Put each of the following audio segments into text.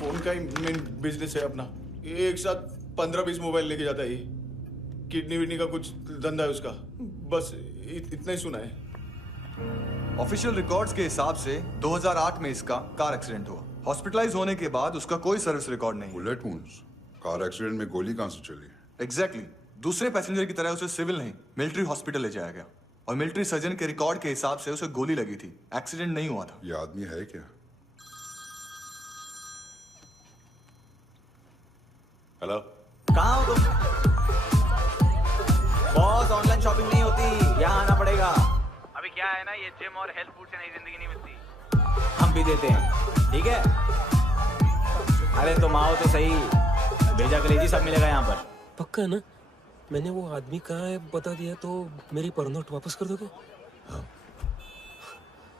Phone का ही main business है अपना। एक साथ 15-20 मोबाइल लेके जाता है ये। किडनी विडनी का कुछ धंधा है उसका। बस इतना ही सुना है। ऑफिशियल रिकॉर्ड्स के हिसाब से 2008 में इसका कार एक्सीडेंट हुआ। हॉस्पिटलाइज होने के बाद उसका कोई सर्विस रिकॉर्ड नहीं। बुलेट वुंड्स, कार एक्सीडेंट में गोली कहां से चली? एग्जैक्टली दूसरे पैसेंजर की तरह उसे सिविल नहीं मिलिट्री हॉस्पिटल ले जाया गया और मिलिट्री सर्जन के रिकॉर्ड के हिसाब से उसे गोली लगी थी। एक्सीडेंट नहीं हुआ था। ये आदमी है क्या? हेलो, कहाँ हो तुम? बॉस, ऑनलाइन शॉपिंग नहीं होती, यहाँ आना पड़ेगा। अभी क्या है ना, ये जिम और हेल्थ फूड से नई जिंदगी नहीं मिलती। हम भी देते हैं, ठीक है? अरे तुम आओ तो सही, भेजा कलेजी सब मिलेगा यहाँ पर। पक्का ना? मैंने वो आदमी कहाँ है बता दिया तो मेरी पर नोट वापस कर दोगे? हाँ,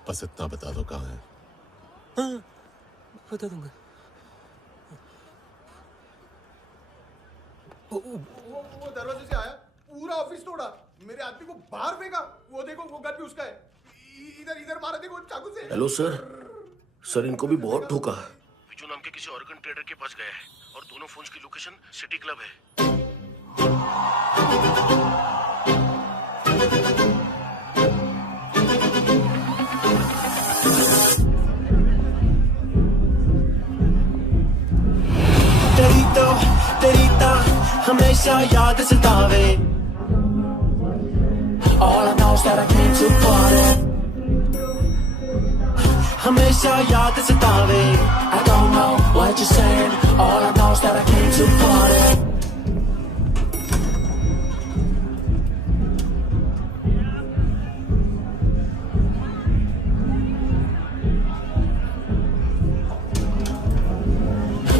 बस इतना बता दो कहाँ है। हाँ, बता दूंगा। वो दरवाजे से आया, पूरा ऑफिस तोड़ा, मेरे आदमी को बाहर फेंका। वो देखो, वो गन भी उसका है। इधर इधर मारा, देखो चाकू से। हेलो सर, सर इनको भी बहुत ठोका। विजू नाम के किसी ऑर्गन ट्रेडर के पास गया है और दोनों फोन्स की लोकेशन सिटी क्लब है। तेरी तो हमेशा याद सतावे। All I know is that I came to party. हमेशा याद सतावे। I don't know what you're saying. All I know is that I came to party.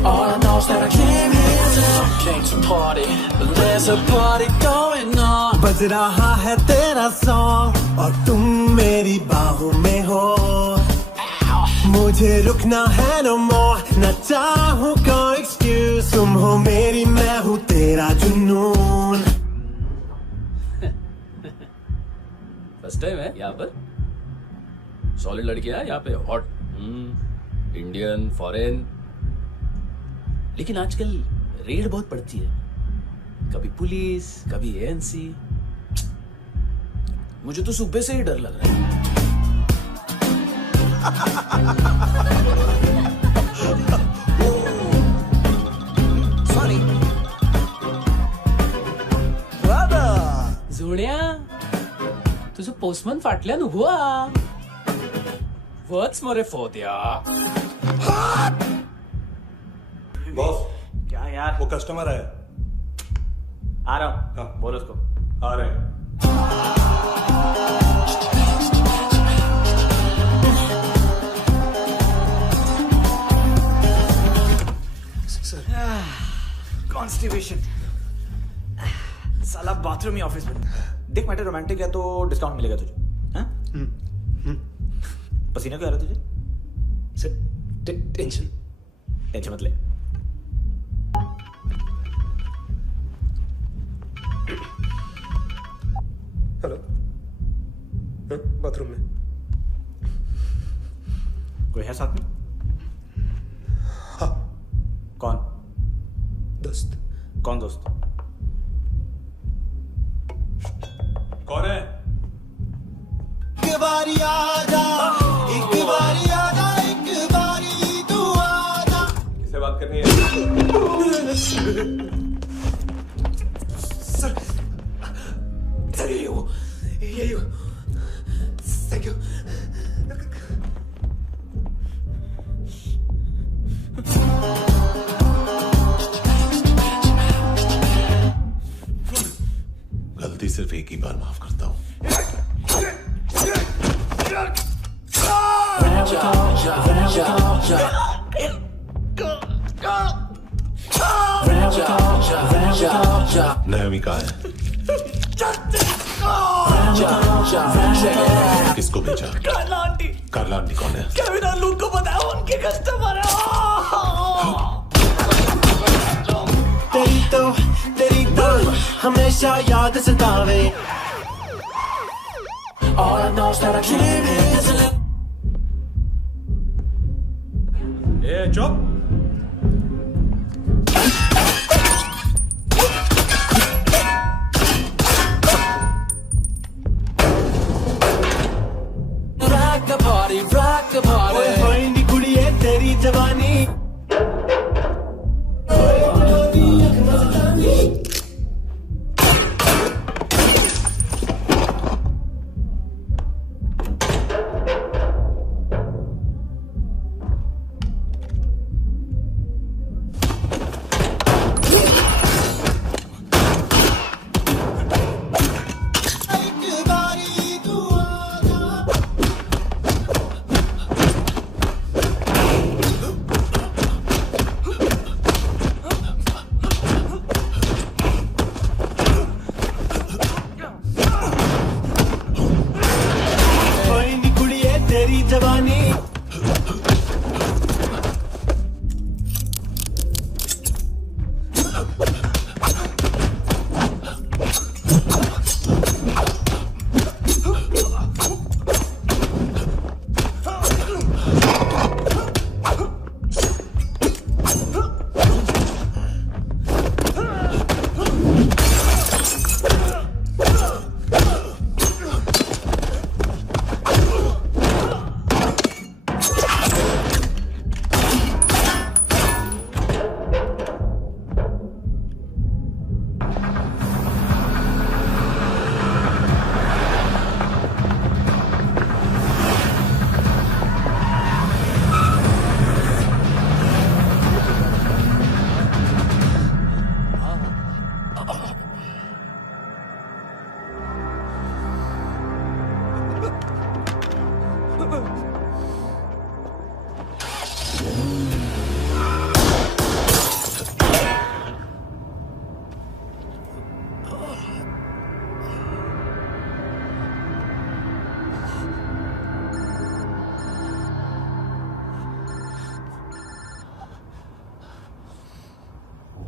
All I know is that I came to party. There's a party going on. बज रहा है तेरा song और तुम मेरी बाहों में हो। मुझे रुकना है no more, न चाहूँ कोई excuse। तुम हो मेरी, मैं हूँ तेरा जुनून। फर्स्ट टाइम है यहाँ पर। सॉलिड लड़कियां है यहाँ पे, हॉट इंडियन फॉरेन। लेकिन आजकल रेड बहुत पड़ती है, कभी पुलिस कभी एएनसी। मुझे तो सुबह से ही डर लग रहा है। Sorry. जोड्या, तुझं पोस्टमन फाटल्यान उभो हा. वच मरे फोद्या. बॉस, क्या यार? वो कस्टमर है। आ रहा हूँ। हाँ। बोलो उसको। आ रहे हैं। कॉन्स्टिपेशन। साला बाथरूम ही ऑफिस में। देख मैटर रोमांटिक है तो डिस्काउंट मिलेगा तुझे। हाँ? पसीना क्यों आ रहा है तुझे? सर टेंशन मत ले। हेलो, बाथरूम में कोई है साथ में? हाँ। कौन? दोस्त। कौन दोस्त? कौन है? एक बारी आजा, एक बारी आजा, एक बारी तू आजा। किससे बात करनी है? सर यही हो। Thank you. गलती सिर्फ एक ही बार माफ करता हूँ। नयमी कहाँ है? किसको भेजा? कार्ला आंटी कौन है? केविन और लूक को बताया, उनके कस्टमर है। तेरी तो हमेशा याद सतावे। All I know is that I came here to live. ए चुप।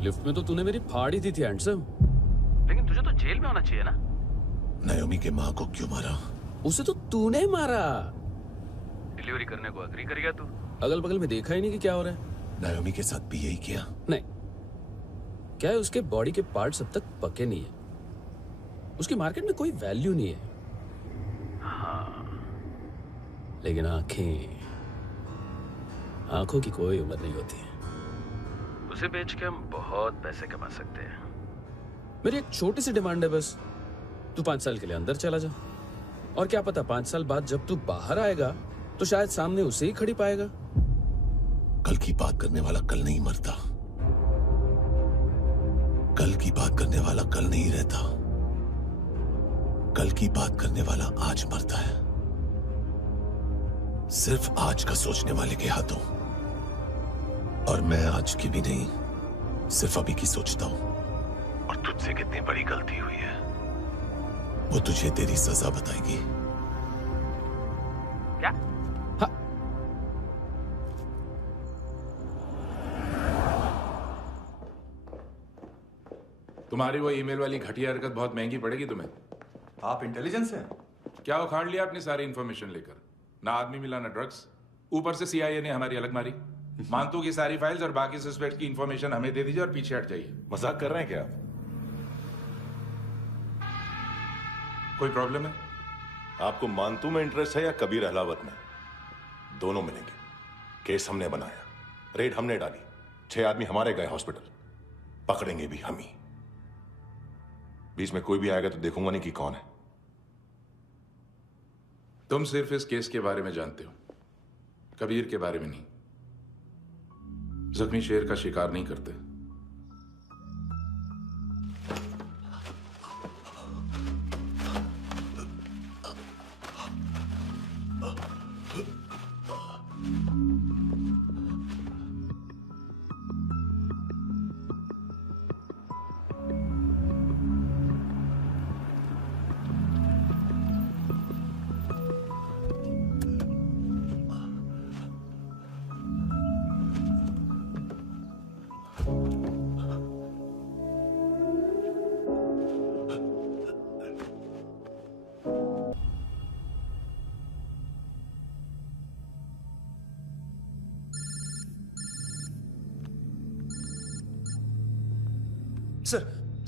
लिफ्ट में तो तूने मेरी फाड़ ही दी थी हैंडसम। लेकिन तुझे तो जेल में होना चाहिए ना। नायोमी के माँ को क्यों मारा? उसे तो तूने मारा। डिलीवरी करने को अग्री कर गया तू। अगल बगल में देखा ही नहीं कि क्या हो रहा है। नायोमी के साथ भी यही किया? नहीं, क्या है उसके बॉडी के पार्ट्स अब तक पके नहीं है, उसकी मार्केट में कोई वैल्यू नहीं है। हाँ, लेकिन आंखों की कोई उम्र नहीं होती है। उसे बेच के हम बहुत पैसे कमा सकते हैं। मेरी एक छोटी सी डिमांड है बस, तू 5 साल के लिए अंदर चला जा, और क्या पता 5 साल बाद जब तू बाहर आएगा तो शायद सामने उसे ही खड़ी पाएगा। कल की बात करने वाला कल नहीं मरता, कल की बात करने वाला कल नहीं रहता, कल की बात करने वाला आज मरता है। सिर्फ आज का सोचने वाले के हाथों। और मैं आज की भी नहीं, सिर्फ अभी की सोचता हूं। और तुझसे कितनी बड़ी गलती हुई है वो तुझे तेरी सजा बताएगी। क्या? हाँ। तुम्हारी वो ईमेल वाली घटिया हरकत बहुत महंगी पड़ेगी तुम्हें। आप इंटेलिजेंस हैं? क्या उखाड़ लिया अपनी सारी इंफॉर्मेशन लेकर? ना आदमी मिला ना ड्रग्स, ऊपर से CIA ने हमारी अलग मारी। मानतू की सारी फाइल्स और बाकी सस्पेक्ट की इंफॉर्मेशन हमें दे दीजिए और पीछे हट जाइए। मजाक कर रहे हैं क्या? कोई प्रॉब्लम है? आपको मानतू में इंटरेस्ट है या कबीर अहलावत में? दोनों मिलेंगे। केस हमने बनाया, रेड हमने डाली, 6 आदमी हमारे गए हॉस्पिटल, पकड़ेंगे भी हम ही। बीच में कोई भी आएगा तो देखूंगा नहीं कि कौन है। तुम सिर्फ इस केस के बारे में जानते हो, कबीर के बारे में नहीं। जख्मी शेर का शिकार नहीं करते।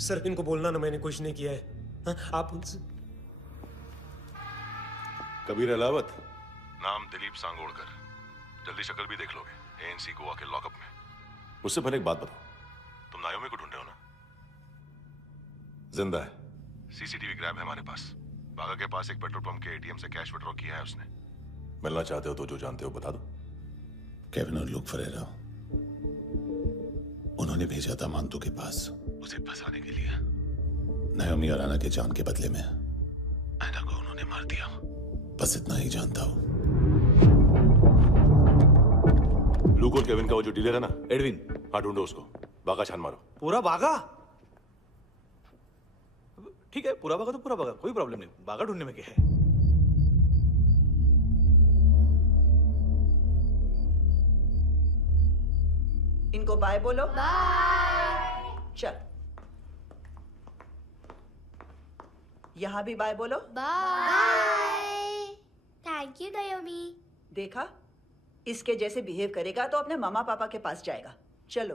सर इनको बोलना ना मैंने कुछ नहीं किया है। हाँ, आप उनसे। कबीर अहलावत, नाम दिलीप सांगोड़कर। जल्दी शक्ल भी देख लोगे ANC गोवा के लॉकअप में। मुझसे पहले एक बात बताओ, तुम नायोमी को ढूंढ रहे हो ना? जिंदा है, CCTV ग्रैब है हमारे पास। बागा के पास एक पेट्रोल पंप के ATM से कैश विड्रॉ किया है उसने। मिलना चाहते हो तो जो जानते हो बता दो। केविन और लुक फरेरा, उन्होंने भेजा था मानतू के पास उसे फंसाने के लिए। नायोमी और आना के जान के बदले में आना को उन्होंने मार दिया। बस इतना ही जानता हूं। लुक और केविन का वो जो डीलर है ना, एडविन, हाँ ढूंढो उसको। बागा छान मारो। पूरा बागा? ठीक है, पूरा बागा तो पूरा बागा, कोई प्रॉब्लम नहीं। बागा ढूंढने में क्या है? इनको बाय बोलो। बाय। चल, यहां भी बाय बोलो। बाय। Thank you नायोमी। देखा, इसके जैसे बिहेव करेगा तो अपने मामा पापा के पास जाएगा। चलो।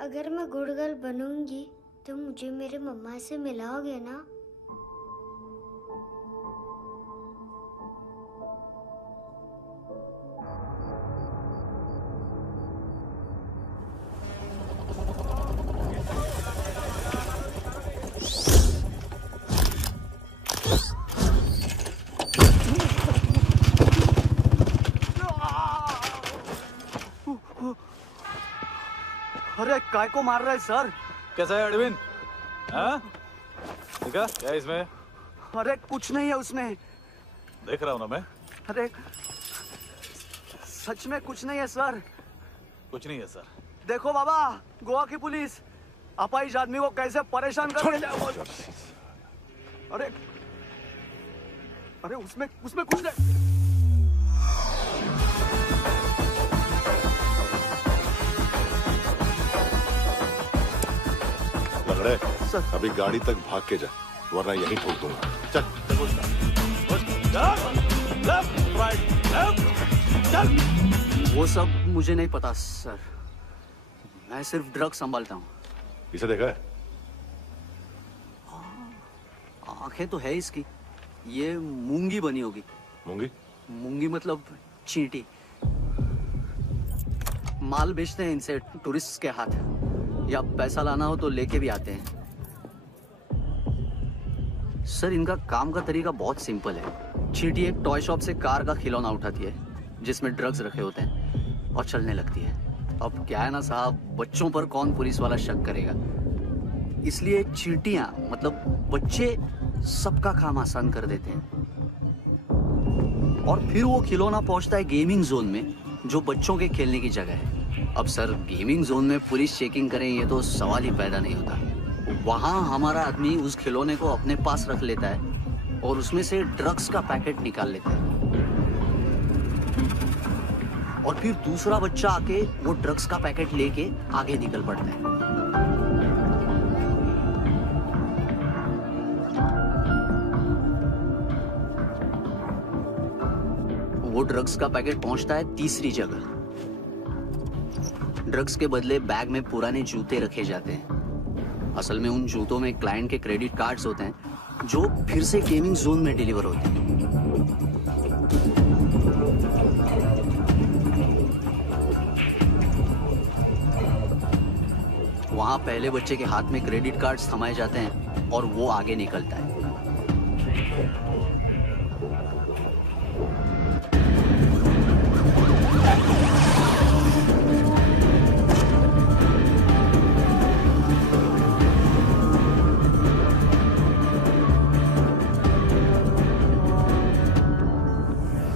अगर मैं गुड गर्ल बनूंगी तो मुझे मेरे मम्मा से मिलाओगे ना? अरे काय को मार रहा है सर? कैसा है अरविंद? हाँ? देखा क्या है इसमें? अरे कुछ नहीं है उसमें। देख रहा हूँ ना मैं। अरे सच में कुछ नहीं है सर। कुछ नहीं है सर। देखो बाबा, गोवा की पुलिस अपाहिज आदमी को कैसे परेशान कर रही है। अरे अरे उसमें उसमें कुछ नहीं। लंगड़े अभी गाड़ी तक भाग के जा, वरना यहीं ठोक दूंगा। चल वो सब मुझे नहीं पता सर, मैं सिर्फ ड्रग संभालता हूँ। इसे देखा है? आंखें तो है इसकी, ये मूंगी बनी होगी। मूंगी? मूंगी मतलब चींटी। माल बेचते हैं इनसे टूरिस्ट के हाथ, या पैसा लाना हो तो लेके भी आते हैं। सर इनका काम का तरीका बहुत सिंपल है। चींटी एक टॉय शॉप से कार का खिलौना उठाती है जिसमें ड्रग्स रखे होते हैं और चलने लगती है। अब क्या है ना साहब, बच्चों पर कौन पुलिस वाला शक करेगा, इसलिए चींटियां मतलब बच्चे सबका काम आसान कर देते हैं। और फिर वो खिलौना पहुंचता है गेमिंग जोन में, जो बच्चों के खेलने की जगह है। अब सर गेमिंग जोन में पुलिस चेकिंग करें ये तो सवाल ही पैदा नहीं होता। वहां हमारा आदमी उस खिलौने को अपने पास रख लेता है और उसमें से ड्रग्स का पैकेट निकाल लेता है, और फिर दूसरा बच्चा आके वो ड्रग्स का पैकेट लेके आगे निकल पड़ता है। वो ड्रग्स का पैकेट पहुंचता है तीसरी जगह। ड्रग्स के बदले बैग में पुराने जूते रखे जाते हैं। असल में उन जूतों में क्लाइंट के क्रेडिट कार्ड्स होते हैं जो फिर से गेमिंग जोन में डिलीवर होते हैं। वहां पहले बच्चे के हाथ में क्रेडिट कार्ड्स थमाए जाते हैं और वो आगे निकलता है।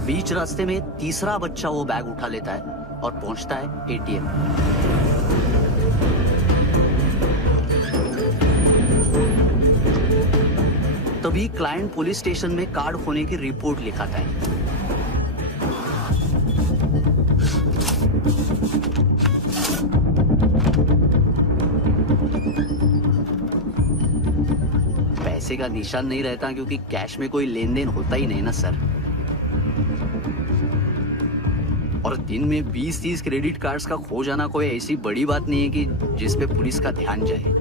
बीच रास्ते में तीसरा बच्चा वो बैग उठा लेता है और पहुंचता है एटीएम। तभी क्लाइंट पुलिस स्टेशन में कार्ड खोने की रिपोर्ट लिखाता है। पैसे का निशान नहीं रहता क्योंकि कैश में कोई लेन देन होता ही नहीं ना सर। और दिन में 20-30 क्रेडिट कार्ड्स का खो जाना कोई ऐसी बड़ी बात नहीं है कि जिस पे पुलिस का ध्यान जाए।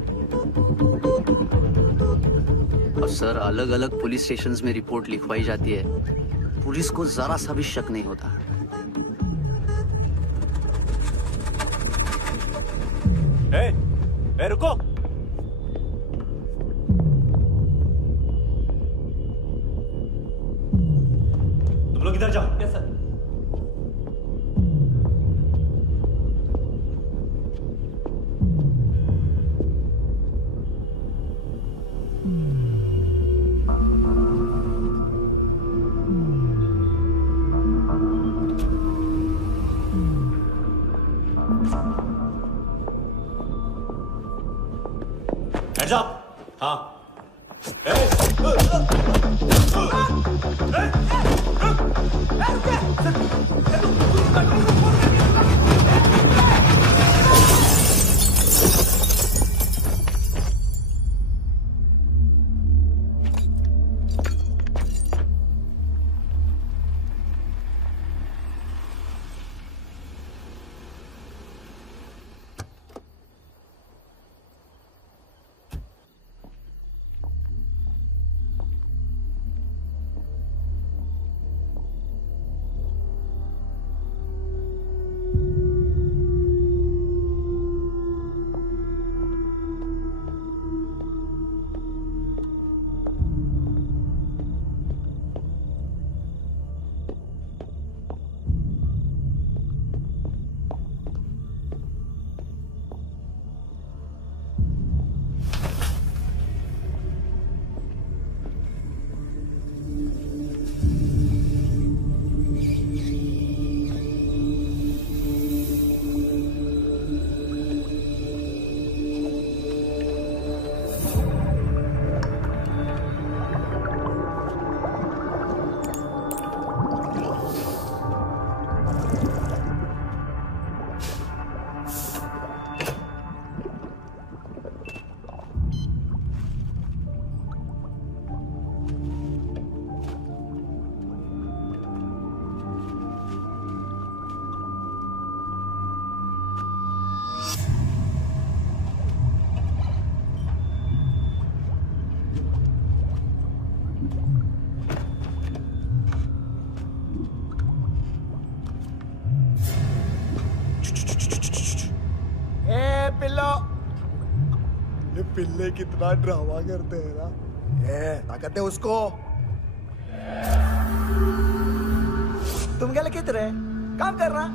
और सर अलग अलग पुलिस स्टेशंस में रिपोर्ट लिखवाई जाती है, पुलिस को जरा सा भी शक नहीं होता। ए, रुको। तुम लोग इधर जाओ। Yes sir. Hands up! हाँ। पिल्लो। ये पिल्ले कितना ड्रामा करते हैं ना। ताकत है उसको। तुम क्या लिखित रहे? काम कर रहा।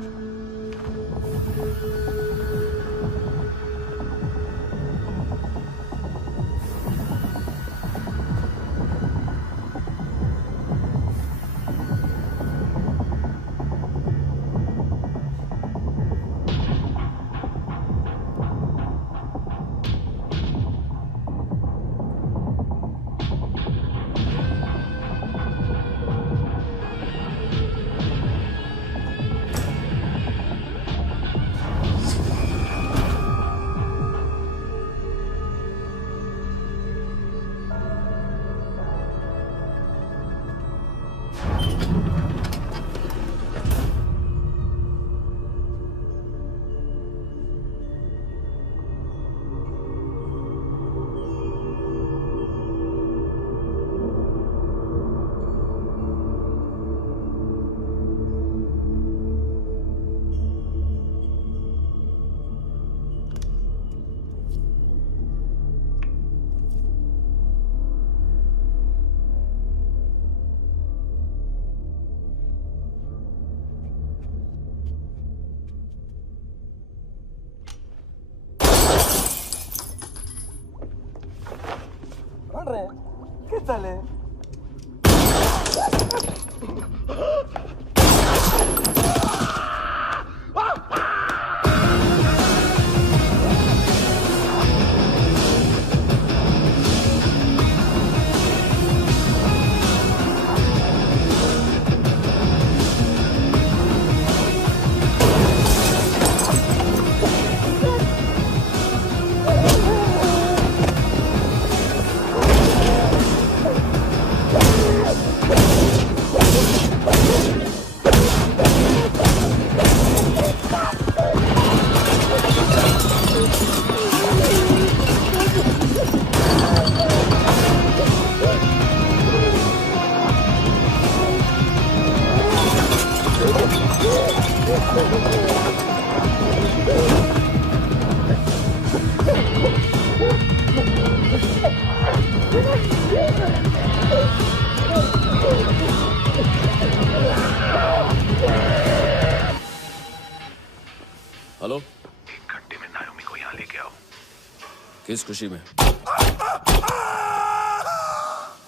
चले हेलो, 1 घंटे में नायोमी को यहाँ लेके आओ। किस खुशी में?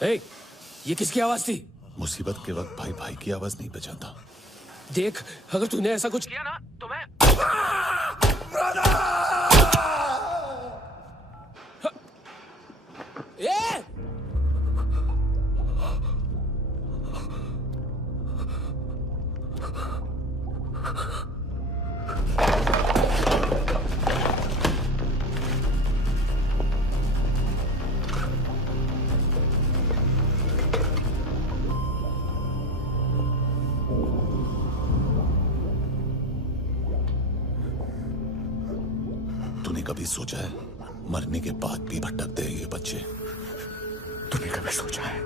ए, ये किसकी आवाज थी? मुसीबत के वक्त भाई भाई की आवाज नहीं बचाता। देख, अगर तूने ऐसा कुछ किया ना तो मैं ए! तूने कभी सोचा है मरने के बाद भी भटकते हैं ये बच्चे? तूने कभी सोचा है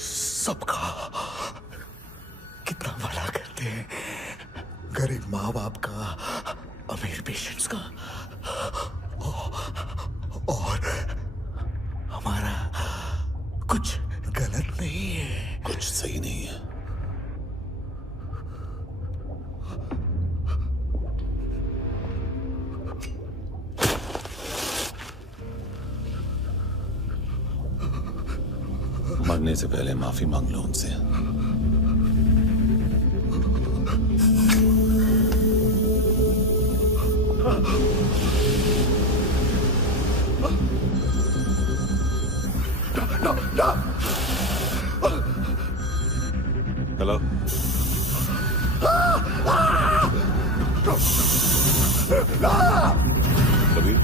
सबका कितना भला करते हैं? गरीब माँ बाप का, अमीर पेशेंट्स का, और हमारा कुछ गलत नहीं है। कुछ सही नहीं है। मरने से पहले माफी मांग लो उनसे। हेलो, कबीर,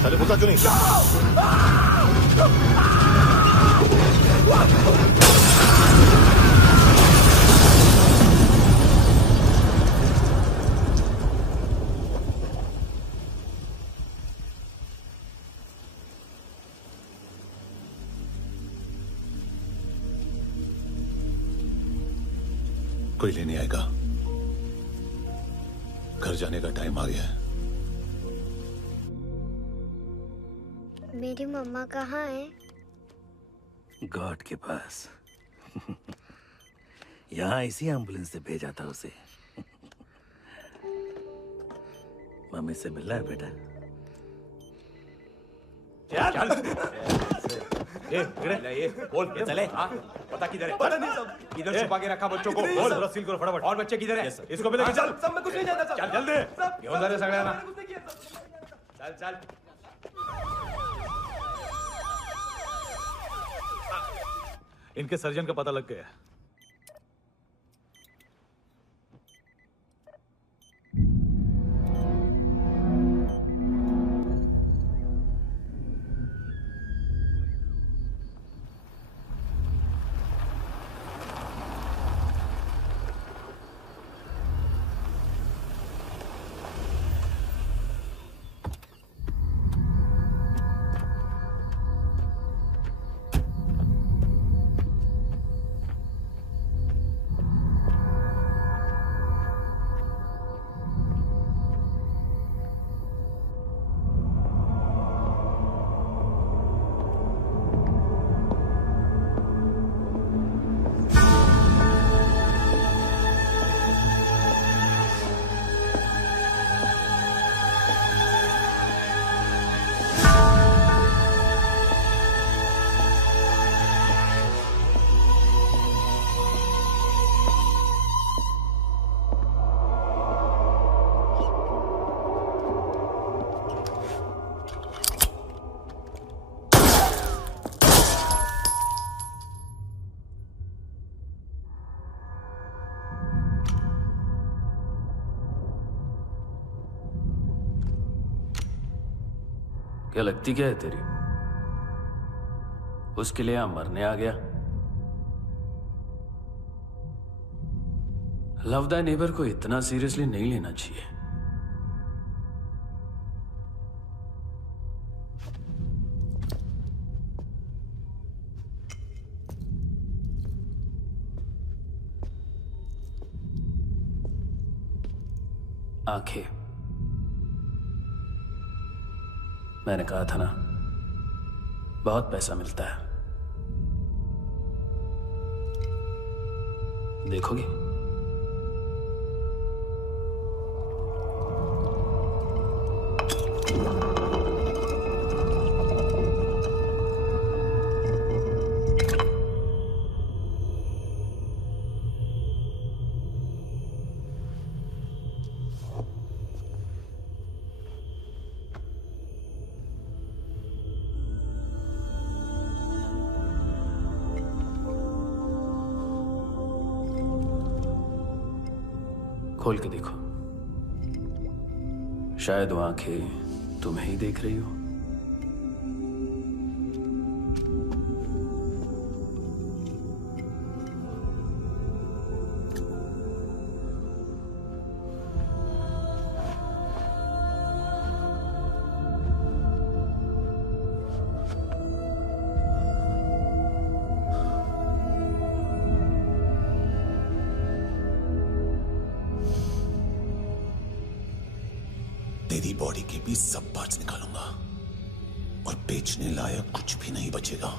अरे बोलता क्यों नहीं? कोई लेने आएगा? घर जाने का टाइम आ गया है। मेरी मम्मा कहाँ है? गॉड के पास। यहाँ इसी एम्बुलेंस से भेजा था उसे। मम्मी से मिलना है बेटा। चल ये बोल ये चले। पता किधर है? पता नहीं सब। इधर छुपा के रखा बच्चों को। बोल पूरा सील करो फटाफट। और बच्चे किधर है? इसको भी लेके चल। सब में कुछ नहीं जानता। चल जल्दी। घेऊन जा रे सगळ्यांना। चल चल। इनके सर्जन का पता लग गया। क्या लगती क्या है तेरी? उसके लिए यहां मरने आ गया? लव द नेबर को इतना सीरियसली नहीं लेना चाहिए। आंखें, मैंने कहा था ना, बहुत पैसा मिलता है। देखोगी? खोल के देखो, शायद वो आंखें तुम्हें ही देख रही हो। तेरी बॉडी के भी सब पार्ट्स निकालूंगा और बेचने लायक कुछ भी नहीं बचेगा।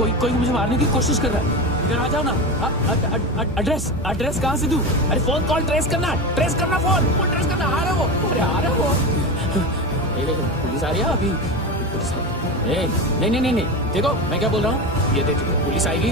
कोई मुझे मारने की कोशिश कर रहा है। इधर आ जाओ ना। एड्रेस कहाँ से दूं? अरे फोन कॉल ट्रेस करना फोन ट्रेस करना। आ रहे हो? अरे आ रहे हो? पुलिस आ रही है अभी। पुलिस नहीं, देखो मैं क्या बोल रहा हूँ, ये देखो पुलिस आएगी।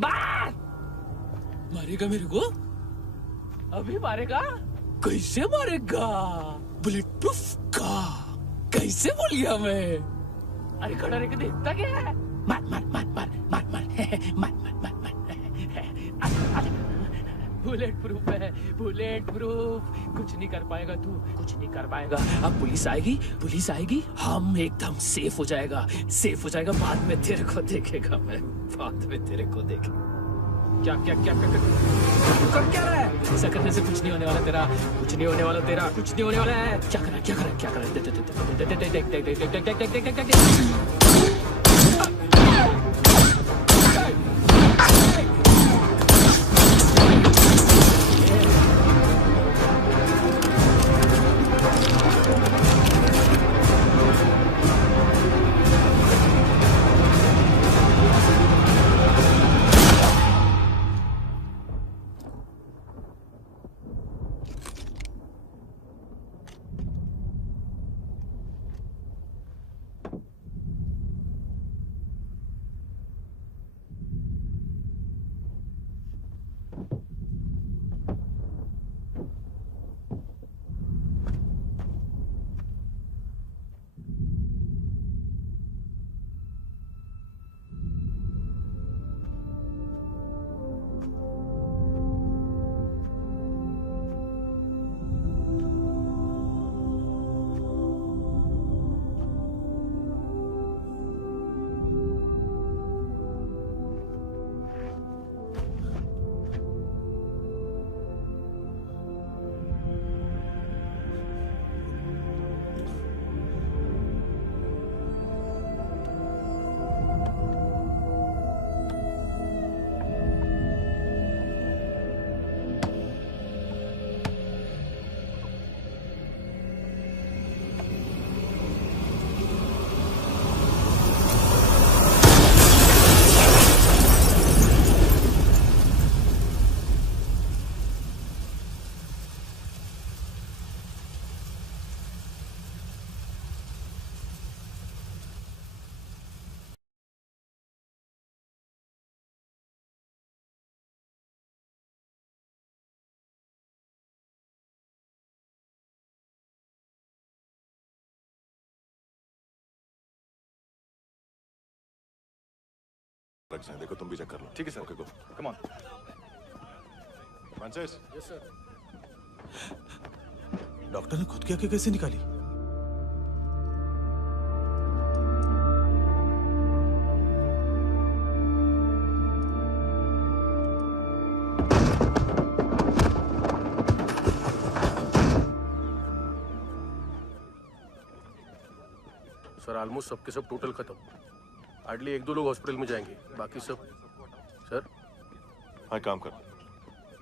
मार मारेगा मेरे को? अभी मारेगा? कैसे मारेगा? बुलेट प्रूफ का कैसे बोल गया मैं? अरे खड़ा रह के देखता क्या है? मार बुलेट प्रूफ है, बुलेट प्रूफ। कुछ नहीं कर पाएगा तू, कुछ नहीं कर पाएगा। अब पुलिस आएगी, हम एकदम सेफ हो जाएगा। बाद में तेरे को देखेगा मैं, बाद में तेरे को देखेगा। क्या कर क्या रहा है? ऐसा करने से कुछ नहीं होने वाला तेरा, कुछ नहीं होने वाला है। क्या कर देख। ड्रग्स हैं, देखो तुम भी चेक कर लो। ठीक है sir. Okay go. Come on. Francis. Yes sir. Doctor ने खुद की आंखें कैसे निकाली? सर ऑलमोस्ट सबके सब टोटल खत्म। हार्डली 1-2 लोग हॉस्पिटल में जाएंगे, बाकी सब। सर हाँ काम कर,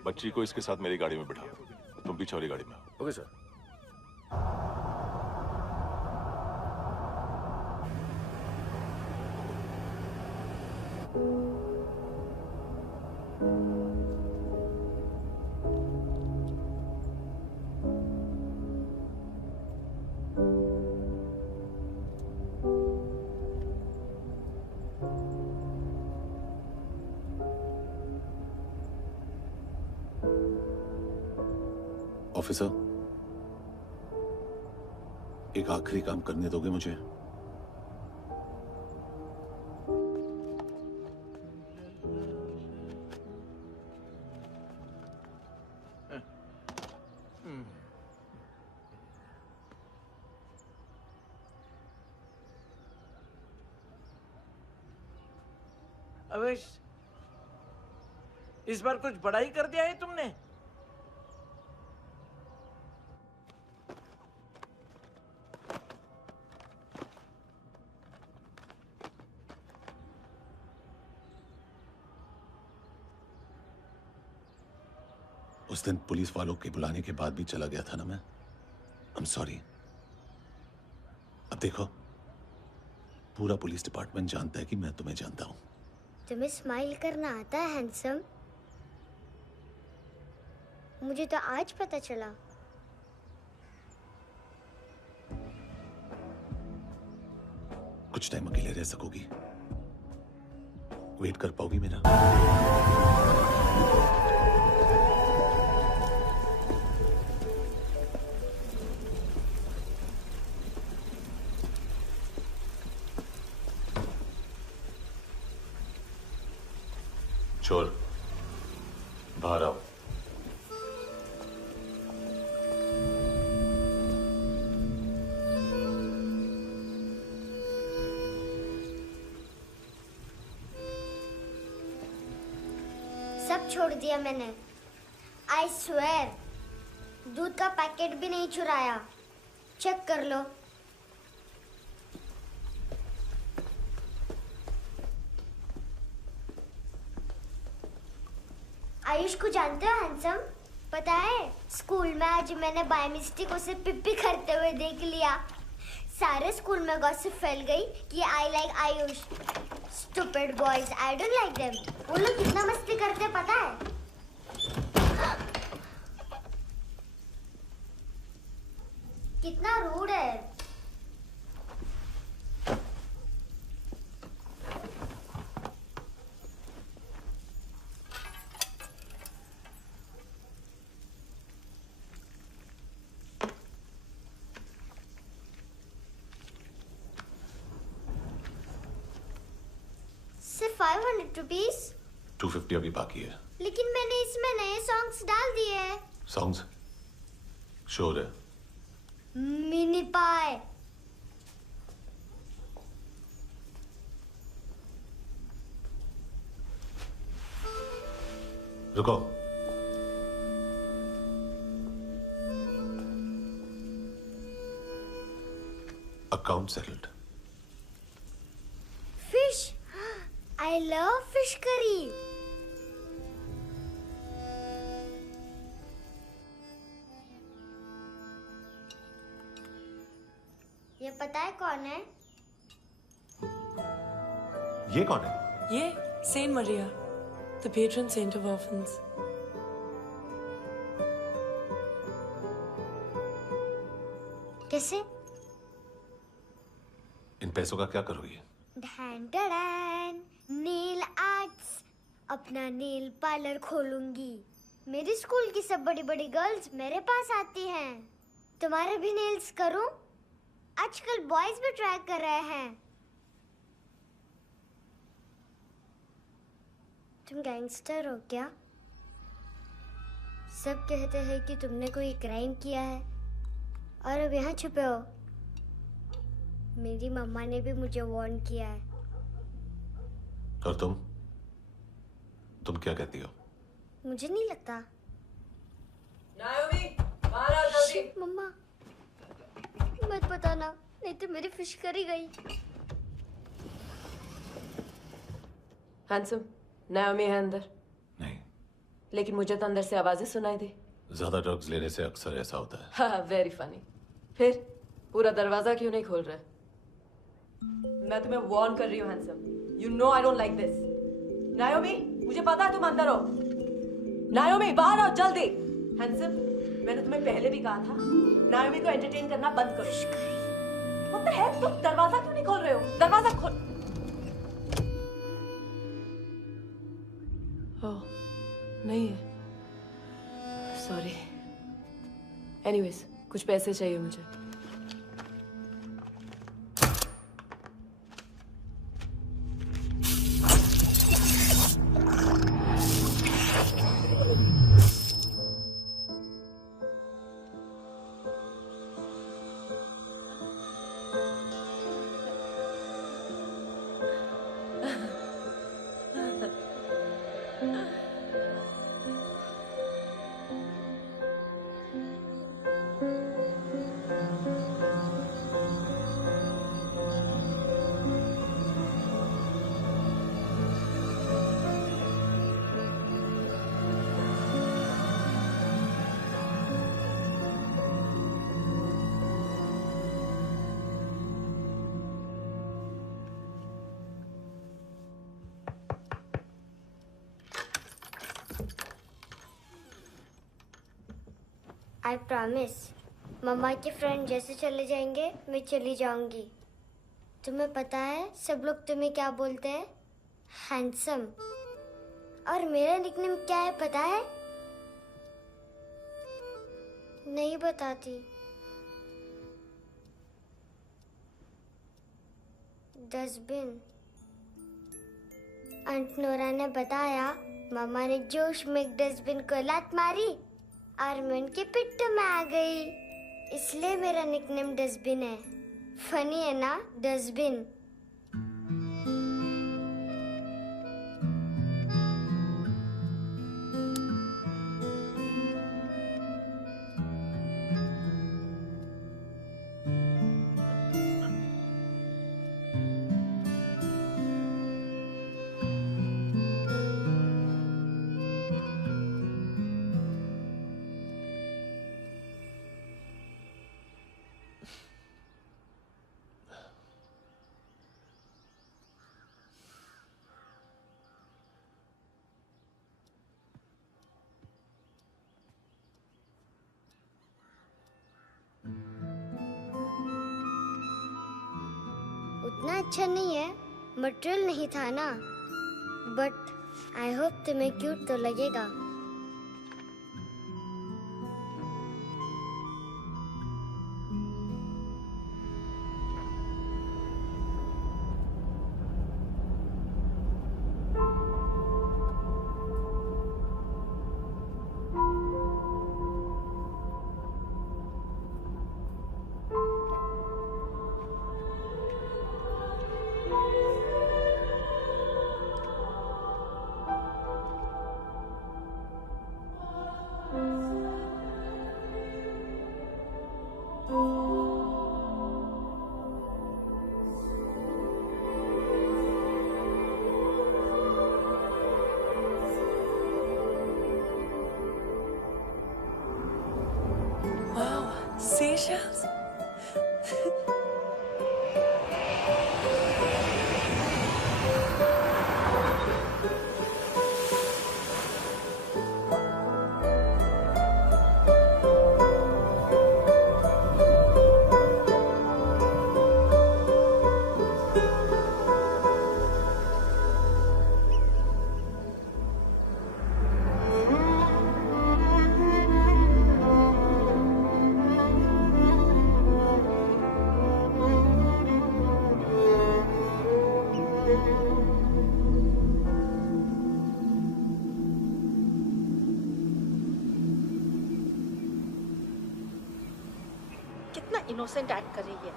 बच्ची को इसके साथ मेरी गाड़ी में बिठा, तुम पीछे वाली गाड़ी में। Okay sir. ऑफिसर, एक आखिरी काम करने दोगे मुझे? अवेश, इस बार कुछ बड़ा ही कर दिया है तुमने। उस दिन पुलिस वालों के बुलाने के बाद भी चला गया था ना मैं। I am sorry. अब देखो, पूरा पुलिस डिपार्टमेंट जानता है कि मैं तुम्हें जानता हूं। तुम्हें स्माइल करना आता है हैंडसम? मुझे तो आज पता चला। कुछ टाइम अकेले रह सकोगी? वेट कर पाओगी मेरा? चोर, बाहर आओ। सब छोड़ दिया मैंने। आई स्वेयर, दूध का पैकेट भी नहीं चुराया। चेक कर लो। आयुष को जानते हो हैंडसम? पता है, स्कूल में आज मैंने बाय मिस्टेक उसे पिप्पी करते हुए देख लिया। सारे स्कूल में गॉसिप फैल गई कि I like Ayush. Stupid boys, I don't like them. वो लोग कितना मस्ती करते पता है? कितना रूड है। सिर्फ 500 रुपीस? 250 अभी बाकी है। लेकिन मैंने इसमें नए सॉन्ग्स डाल दिए हैं। सॉन्ग्स? श्योर है? मिनी पाए। रुको। Account settled. Fish, I love fish curry. ये पता है कौन है? ये कौन है? ये saint Maria, the patron saint of orphans. कैसे? इन पैसों का क्या करोगी? ढैन ढैन, नेल आर्ट्स। अपना नेल पार्लर खोलूंगी। मेरी स्कूल की सब बड़ी बड़ी गर्ल्स मेरे पास आती हैं। तुम्हारे भी नेल्स करूं? आजकल बॉयज भी ट्राई कर रहे हैं। तुम गैंगस्टर हो क्या? सब कहते हैं कि तुमने कोई क्राइम किया है और अब यहाँ छुपे हो। मेरी मम्मा ने भी मुझे वार्न किया है। और तुम क्या कहती हो? मुझे नहीं लगता। नायोमी, बाहर आओ जल्दी। मम्मा, मत बताना, नहीं तो मेरी फिश करी गई। हैंडसम, नायोमी है अंदर। नहीं। लेकिन मुझे तो अंदर से आवाजें सुनाई दी। ज्यादा ड्रग्स लेने से अक्सर ऐसा होता है। हाँ, वेरी फनी। फिर पूरा दरवाजा क्यों नहीं खोल रहे? मैं तुम्हें वार्न कर रही हूँ handsome. You know I don't like this. नायोमी, मुझे पता है तुम अंदर हो। नायोमी, बाहर आओ जल्दी। हैंडसम, मैंने तुम्हें पहले भी कहा था नायोमी को एंटरटेन करना बंद करो। What the heck? तुम दरवाजा क्यों नहीं खोल रहे हो? दरवाजा खोल। ओह, नहीं है। सॉरी। एनीवेज, कुछ पैसे चाहिए मुझे। I promise. मम्मा के फ्रेंड जैसे चले जाएंगे मैं चली जाऊंगी। तुम्हें पता है सब लोग तुम्हें क्या बोलते हैं? हैंडसम। और मेरा निकनेम क्या है पता है? नहीं बताती। डस्टबिन। आंट नोरा ने बताया मामा ने जोश में एक डस्टबिन को लात मारी और मैं उनके पिट्ठू में आ गई, इसलिए मेरा निकनेम डस्टबिन है। फनी है ना डस्टबिन? उतना अच्छा नहीं है, मटेरियल नहीं था ना, बट आई होप तुम्हें क्यूट तो लगेगा। Seashells? इनोसेंट एक्ट कर रही है।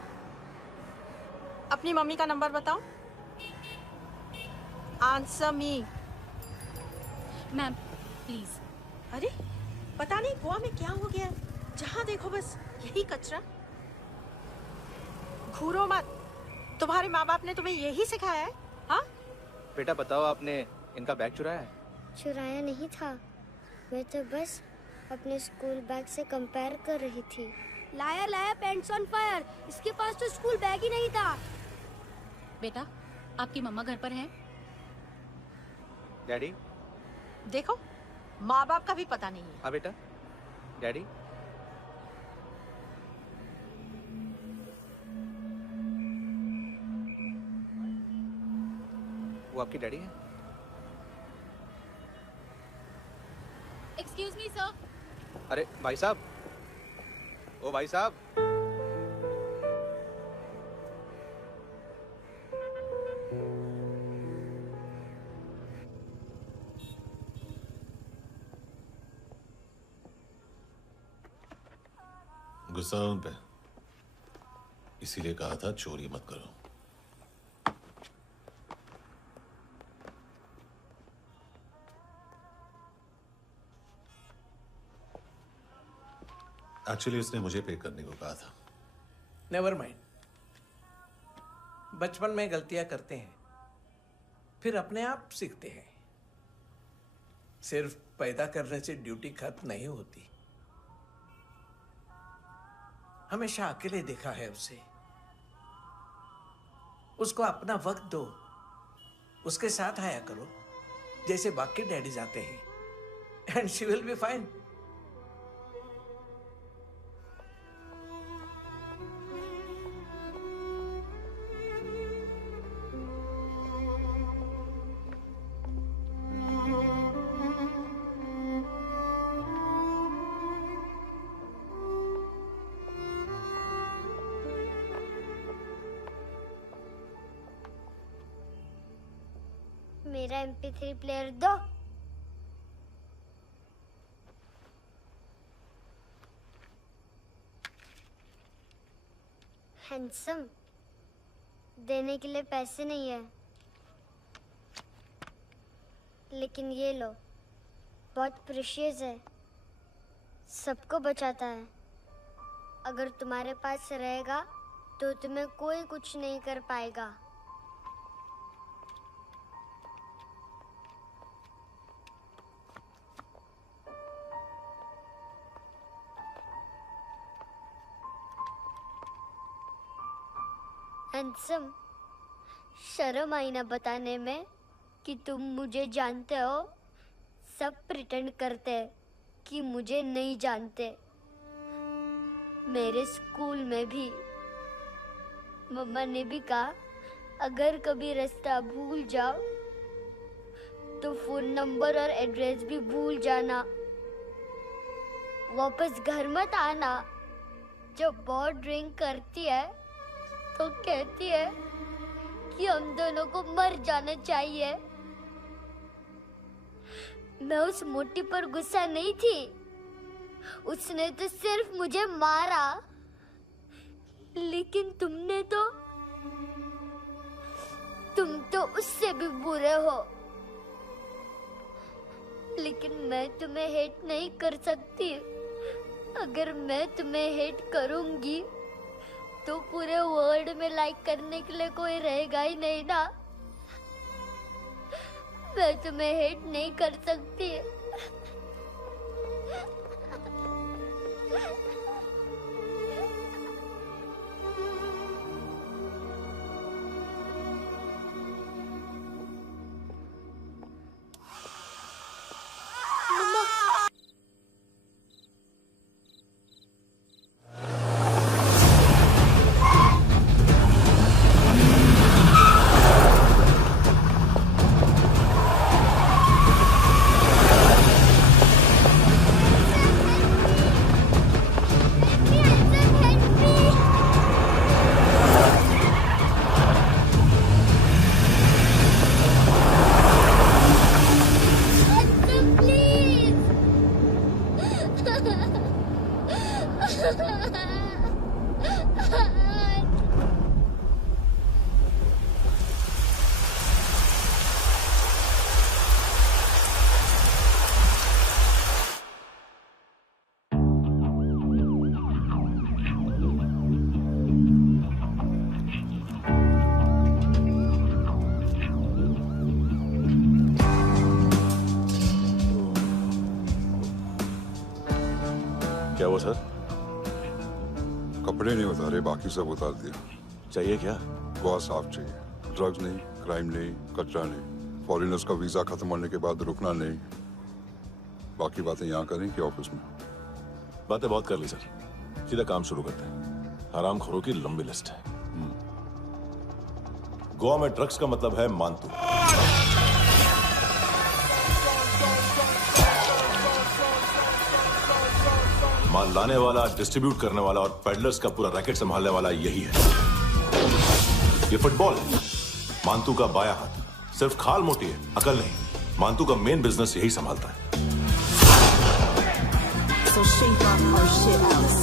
अपनी मम्मी का नंबर बताओ। Answer me. Ma'am please. अरे पता नहीं गोवा में क्या हो गया है, जहाँ देखो बस यही कचरा। घूरो मत, तुम्हारे माँ बाप ने तुम्हें यही सिखाया है? हाँ बेटा बताओ, आपने इनका बैग चुराया है? चुराया नहीं था, मैं तो बस अपने स्कूल बैग से कंपेयर कर रही थी। लाया लाया पैंट्स ऑन फायर, इसके पास तो स्कूल बैग ही नहीं था। बेटा आपकी मम्मा घर पर हैं? डैडी देखो माँ बाप का भी पता नहीं है। हाँ बेटा। डैडी वो आपकी डैडी है? Excuse me sir. अरे भाई साहब, ओ भाई साहब। गुस्सा है उन पे, इसीलिए कहा था चोरी मत करो। एक्चुअली उसने मुझे पे करने को कहा था। नेवर माइंड, बचपन में गलतियां करते हैं, फिर अपने आप सीखते हैं। सिर्फ पैदा करने से ड्यूटी खत्म नहीं होती। हमेशा अकेले देखा है उसे। उसको अपना वक्त दो, उसके साथ आया करो जैसे बाकी डैडीज आते हैं, and she will be fine. मेरा MP3 प्लेयर दो। हैंडसम, देने के लिए पैसे नहीं है, लेकिन ये लो, बहुत प्रेशियस है, सबको बचाता है। अगर तुम्हारे पास रहेगा तो तुम्हें कोई कुछ नहीं कर पाएगा। हैंडसम, शर्म आई ना बताने में कि तुम मुझे जानते हो। सब प्रिटेंड करते हैं कि मुझे नहीं जानते। मेरे स्कूल में भी मम्मा ने भी कहा, अगर कभी रास्ता भूल जाओ तो फोन नंबर और एड्रेस भी भूल जाना, वापस घर मत आना। जब बहुत ड्रिंक करती है तो कहती है कि हम दोनों को मर जाना चाहिए। मैं उस मोटी पर गुस्सा नहीं थी, उसने तो सिर्फ मुझे मारा, लेकिन तुम तो उससे भी बुरे हो। लेकिन मैं तुम्हें हेट नहीं कर सकती। अगर मैं तुम्हें हेट करूंगी तो पूरे वर्ल्ड में लाइक करने के लिए कोई रहेगा ही नहीं ना। मैं तुम्हें हेट नहीं कर सकती। क्या हुआ सर? कपड़े नहीं उतारे, बाकी सब उतार दिया। चाहिए क्या? गोवा साफ चाहिए, ड्रग्स नहीं, क्राइम नहीं, कचरा नहीं, फॉरेनर्स का वीजा खत्म होने के बाद रुकना नहीं। बाकी बातें यहाँ करें कि ऑफिस में? बातें बहुत कर ली सर, सीधा काम शुरू करते हैं। हरामखोरों की लंबी लिस्ट है। गोवा में ड्रग्स का मतलब है मानतू। माल लाने वाला, डिस्ट्रीब्यूट करने वाला और पेडलर्स का पूरा रैकेट संभालने वाला यही है। ये फुटबॉल मानतू का बाया हाथ। सिर्फ खाल मोटी है, अकल नहीं। मानतू का मेन बिजनेस यही संभालता है। So shake off our shit out.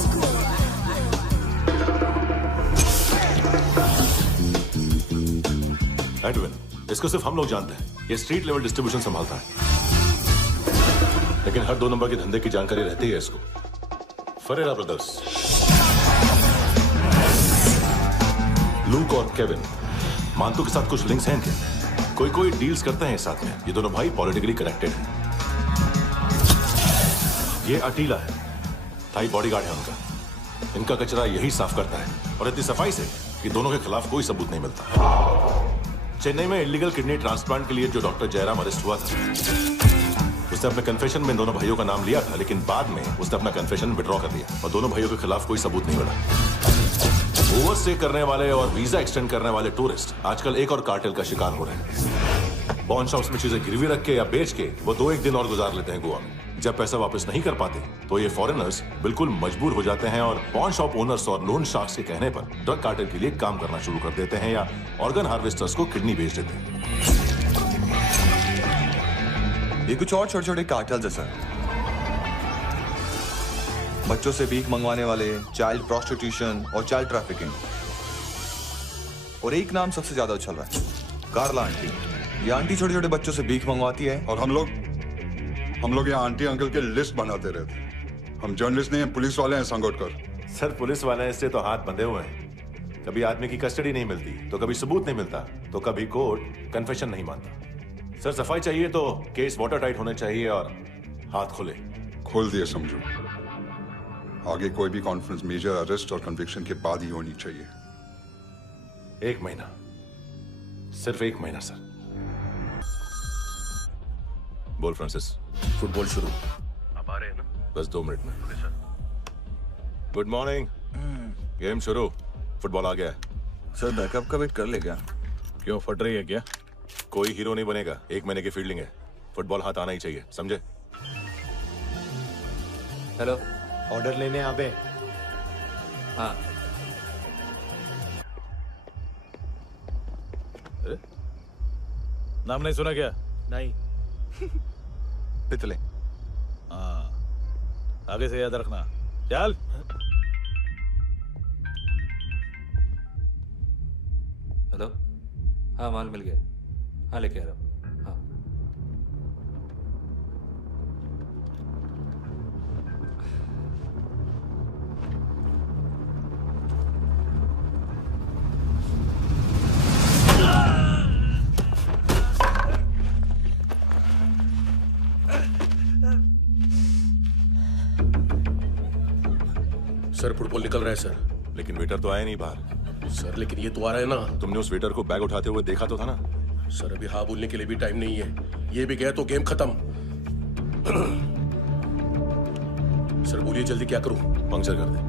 Edwin, इसको सिर्फ हम लोग जानते हैं। ये स्ट्रीट लेवल डिस्ट्रीब्यूशन संभालता है, लेकिन हर 2 नंबर के धंधे की जानकारी रहती है इसको। फरेरा ब्रदर्स, लूक और केविन, मानतू के साथ कुछ लिंक्स हैं क्या? कोई डील्स करते हैं साथ में। ये दोनों भाई पॉलिटिकली कनेक्टेड हैं। ये अटीला है, थाई बॉडीगार्ड है उनका। इनका कचरा यही साफ करता है, और इतनी सफाई से कि दोनों के खिलाफ कोई सबूत नहीं मिलता। चेन्नई में इलीगल किडनी ट्रांसप्लांट के लिए जो डॉक्टर जयराम अरेस्ट हुआ था, उसने अपने कन्फेशन में दोनों भाइयों का नाम लिया था, लेकिन बाद में उसने अपना कन्फेशन विड्रॉ कर लिया और दोनों भाइयों के खिलाफ कोई सबूत नहीं मिला। ओवरस्टे करने वाले और वीजा एक्सटेंड करने वाले टूरिस्ट आजकल एक और कार्टेल का शिकार हो रहे हैं। पॉन शॉप्स में चीजें गिरवी रख के या बेच के वो 2-1 दिन और गुजार लेते हैं गोवा में। जब पैसा वापस नहीं कर पाते तो ये फॉरेनर्स बिल्कुल मजबूर हो जाते हैं और पॉन शॉप ओनर्स और लोन शार्क्स के कहने पर ड्रग कार्टेल के लिए काम करना शुरू कर देते हैं या ऑर्गन हार्वेस्टर्स को किडनी बेच देते हैं। ये कुछ और छोटे छोटे कार्टेल्स है सर। बच्चों से भीख मंगवाने वाले, चाइल्ड प्रोस्टिट्यूशन और चाइल्ड ट्रैफिकिंग। और एक नाम सबसे ज्यादा उछल रहा है, कार्ला आंटी। ये आंटी छोटे छोटे बच्चों से भीख मंगवाती है। और हम लोग यहाँ आंटी अंकल के लिस्ट बनाते रहते हैं। हम जर्नलिस्ट नहीं हैं, पुलिस वाले हैं संगोटकर। सर पुलिस वाले हैं, इससे तो हाथ बंधे हुए हैं। कभी आदमी की कस्टडी नहीं मिलती तो कभी सबूत नहीं मिलता तो कभी कोर्ट कन्फेशन नहीं मानता। सर सफाई चाहिए तो केस वाटर टाइट होने चाहिए और हाथ खुले। खोल दिए समझो। आगे कोई भी कॉन्फ्रेंस मेजर अरेस्ट और कन्विक्शन के बाद ही होनी चाहिए। 1 महीना, सिर्फ 1 महीना सर। बोल फ्रांसिस। फुटबॉल शुरू। आप आ रहे हैं ना? बस 2 मिनट में। Good morning. गेम शुरू। फुटबॉल आ गया है। सर बैकअप का वेट कर ले क्या? क्यों फट रही है क्या? कोई हीरो नहीं बनेगा, 1 महीने की फील्डिंग है। फुटबॉल हाथ आना ही चाहिए, समझे? हेलो, ऑर्डर लेने आ बे। हाँ। नाम नहीं सुना क्या? नहीं। पितले। हाँ, आगे से याद रखना। चल। हेलो, हाँ माल मिल गया। हाँ लेके आ रहा हूँ। हाँ। सर फुटबॉल निकल रहा है सर। लेकिन वेटर तो आया नहीं बाहर। सर लेकिन ये तो आ रहा है ना। तुमने उस वेटर को बैग उठाते हुए देखा तो था ना? सर अभी हाँ बोलने के लिए भी टाइम नहीं है। ये भी गया तो गेम खत्म। सर बोलिए जल्दी क्या करूं? पंक्चर कर दे।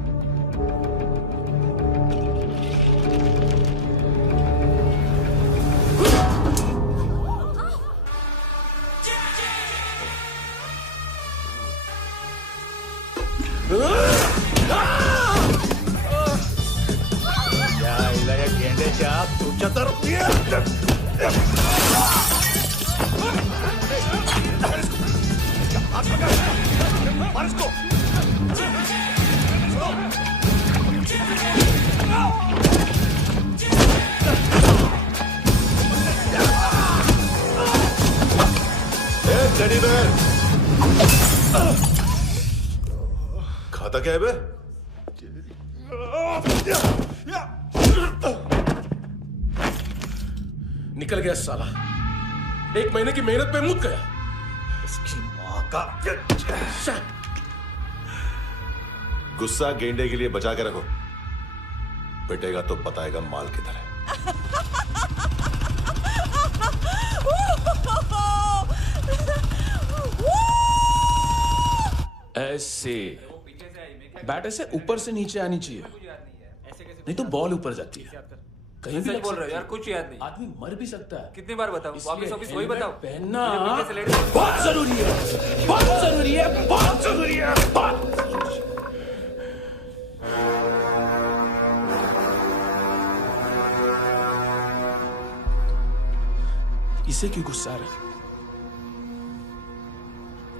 खाता क्या है बे? निकल गया साला। 1 महीने की मेहनत पे मुक गया। इसकी माँ का गुस्सा गेंडे के लिए बचा के रखो, पिटेगा तो बताएगा माल किधर है। ऐसे बैट ऐसे ऊपर से नीचे आनी चाहिए, नहीं तो बॉल ऊपर जाती है। कहीं भी बोल रहे हो यार, कुछ याद नहीं। आदमी मर भी सकता है। कितनी बार बताऊं? वापिस ऑफिस वही बताओ। पहनना बहुत जरूरी है, बहुत जरूरी है, बहुत जरूरी है, बहुत। इसे क्यों गुस्सा आ रहा है?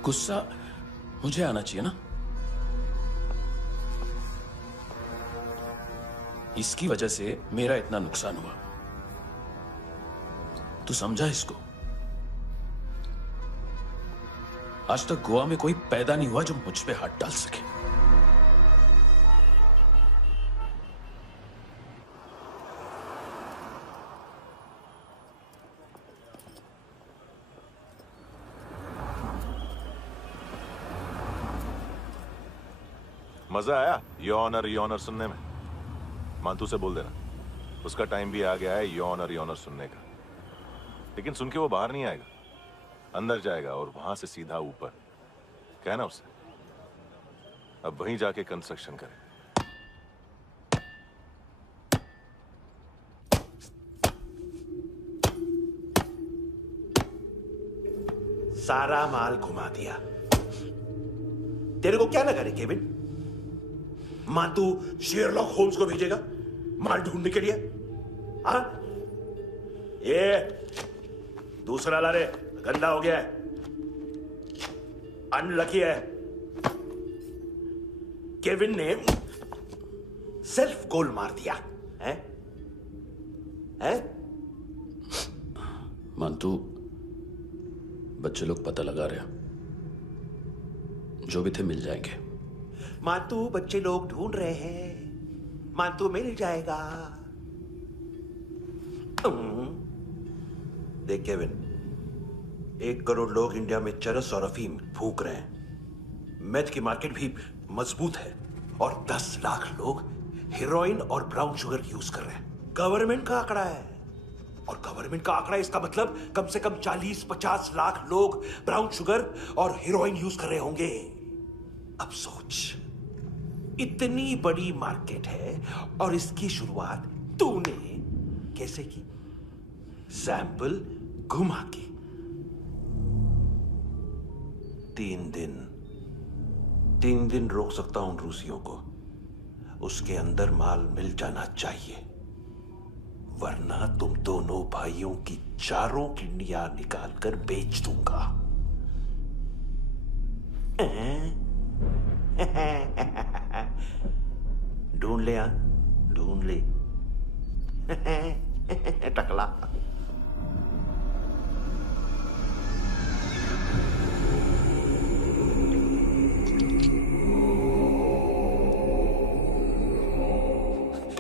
गुस्सा मुझे आना चाहिए ना। इसकी वजह से मेरा इतना नुकसान हुआ। तू समझा इसको? आज तक गोवा में कोई पैदा नहीं हुआ जो मुझ पे हाथ डाल सके। मजा आया यॉनर सुनने में? मानतू से बोल देना, उसका टाइम भी आ गया है यॉनर सुनने का। लेकिन सुन के वो बाहर नहीं आएगा, अंदर जाएगा और वहां से सीधा ऊपर। कहना उसे अब वहीं जाके कंस्ट्रक्शन करे। सारा माल घुमा दिया। तेरे को क्या लगा रे केविन? मां तू शेरलॉक होम्स को भेजेगा माल ढूंढने के लिए? हाँ? ये दूसरा ला रे, गंदा हो गया है। अनलकी है। केविन ने सेल्फ गोल मार दिया है? मानतू, बच्चे लोग पता लगा रहे हैं, जो भी थे मिल जाएंगे। मानतू, बच्चे लोग ढूंढ रहे हैं, मानतू मिल जाएगा। देख केविन, 1 करोड़ लोग इंडिया में चरस और अफीम फूंक रहे हैं। मेथ की मार्केट भी मजबूत है और 10 लाख लोग हेरोइन और ब्राउन शुगर यूज कर रहे हैं। गवर्नमेंट का आंकड़ा है, और गवर्नमेंट का आंकड़ा, इसका मतलब कम से कम 40-50 लाख लोग ब्राउन शुगर और हेरोइन यूज कर रहे होंगे। अब सोच, इतनी बड़ी मार्केट है और इसकी शुरुआत तूने कैसे की? सैंपल घुमा के। 3 दिन रोक सकता हूं रूसियों को, उसके अंदर माल मिल जाना चाहिए, वरना तुम दोनों भाइयों की 4 किडनियां निकाल कर बेच दूंगा। ढूंढ ले, ढूंढ ले टकला।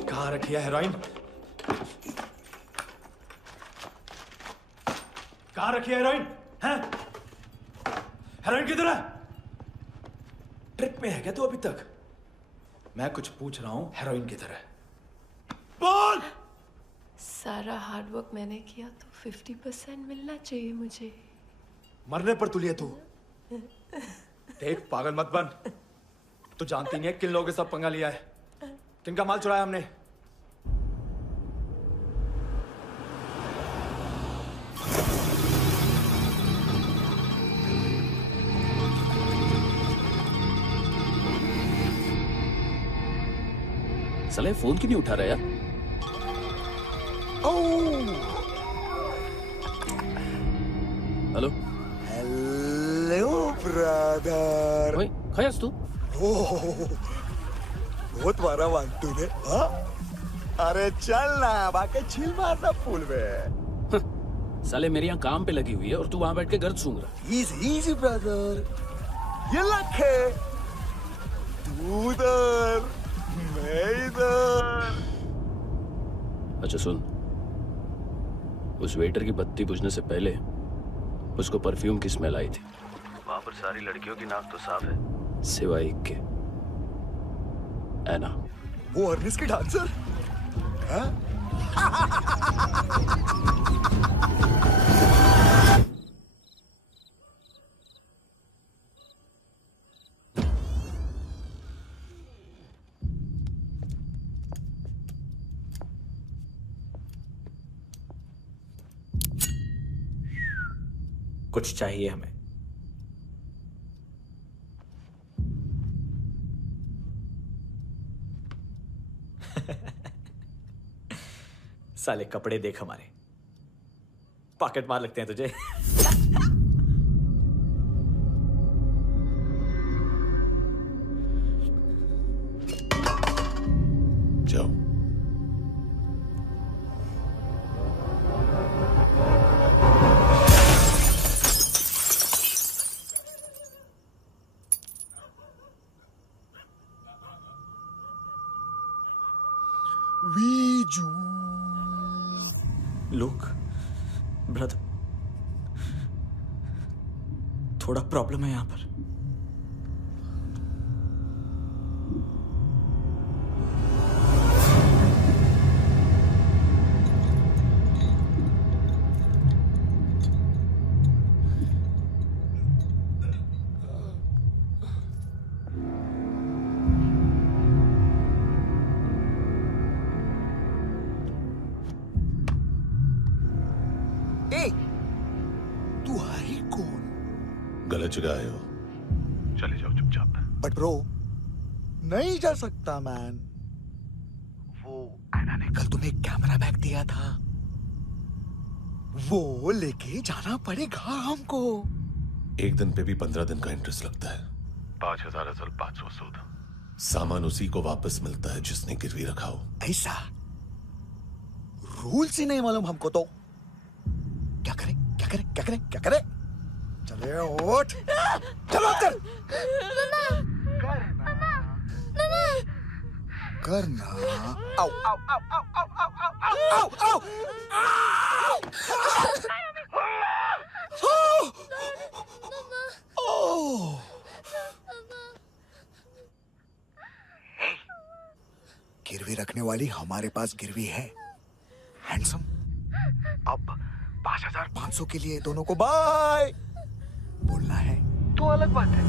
कहाँ रखी है हेरोइन? कहाँ रखी है हेरोइन? हैं? हेरोइन किधर है? ट्रिप में है क्या तू अभी तक? मैं कुछ पूछ रहा हूं, हेरोइन किधर है? बोल! सारा हार्डवर्क मैंने किया तो 50% मिलना चाहिए मुझे। मरने पर तुलिए तू। देख, पागल मत बन। तू जानती नहीं है किन लोगों के साथ पंगा लिया है, किनका माल चुराया हमने। साले फोन क्यों नहीं उठा रहा यार? Hello hello brother. ओए, खयास तू? बहुत मारा वांटू ने। हाँ? अरे चल ना, बाकी चिल मारना पूल में। साले मेरे यहाँ काम पे लगी हुई है और तू वहां बैठ के गर्द सूंघ रहा। इजी ब्रदर, ये लक है। तू उधर, मैं इधर। अच्छा सुन, उस वेटर की बत्ती बुझने से पहले उसको परफ्यूम की स्मेल आई थी। वहां पर सारी लड़कियों की नाक तो साफ है, सिवाय एक के, ऐना। वो अर्निस की डांसर? हाँ? कुछ चाहिए हमें। साले कपड़े देख हमारे, पॉकेट मार लगते हैं तुझे। जाओ। लुक ब्रदर, थोड़ा प्रॉब्लम है यहां पर। तू है कौन? गलत जगह आए हो, चले जाओ चुपचाप। बट ब्रो, नहीं जा सकता मैन। वो ऐना ने कल तुम्हें एक कैमरा बैग दिया था, वो लेके जाना पड़ेगा हमको। एक दिन पे भी 15 दिन का इंटरेस्ट लगता है। 5,000 असल 500 सूद। सामान उसी को वापस मिलता है जिसने गिरवी रखा हो। ऐसा रूल्स ही नहीं मालूम हमको तो। क्या करें क्या करें क्या करें क्या करें? चले उठ, चलो कर करना। आओ आओ आओ आओ आओ आओ आओ आओ आओ। गिरवी रखने वाली हमारे पास गिरवी है। हैंडसम, अब 5,500 के लिए दोनों को बाय बोलना है तो अलग बात है।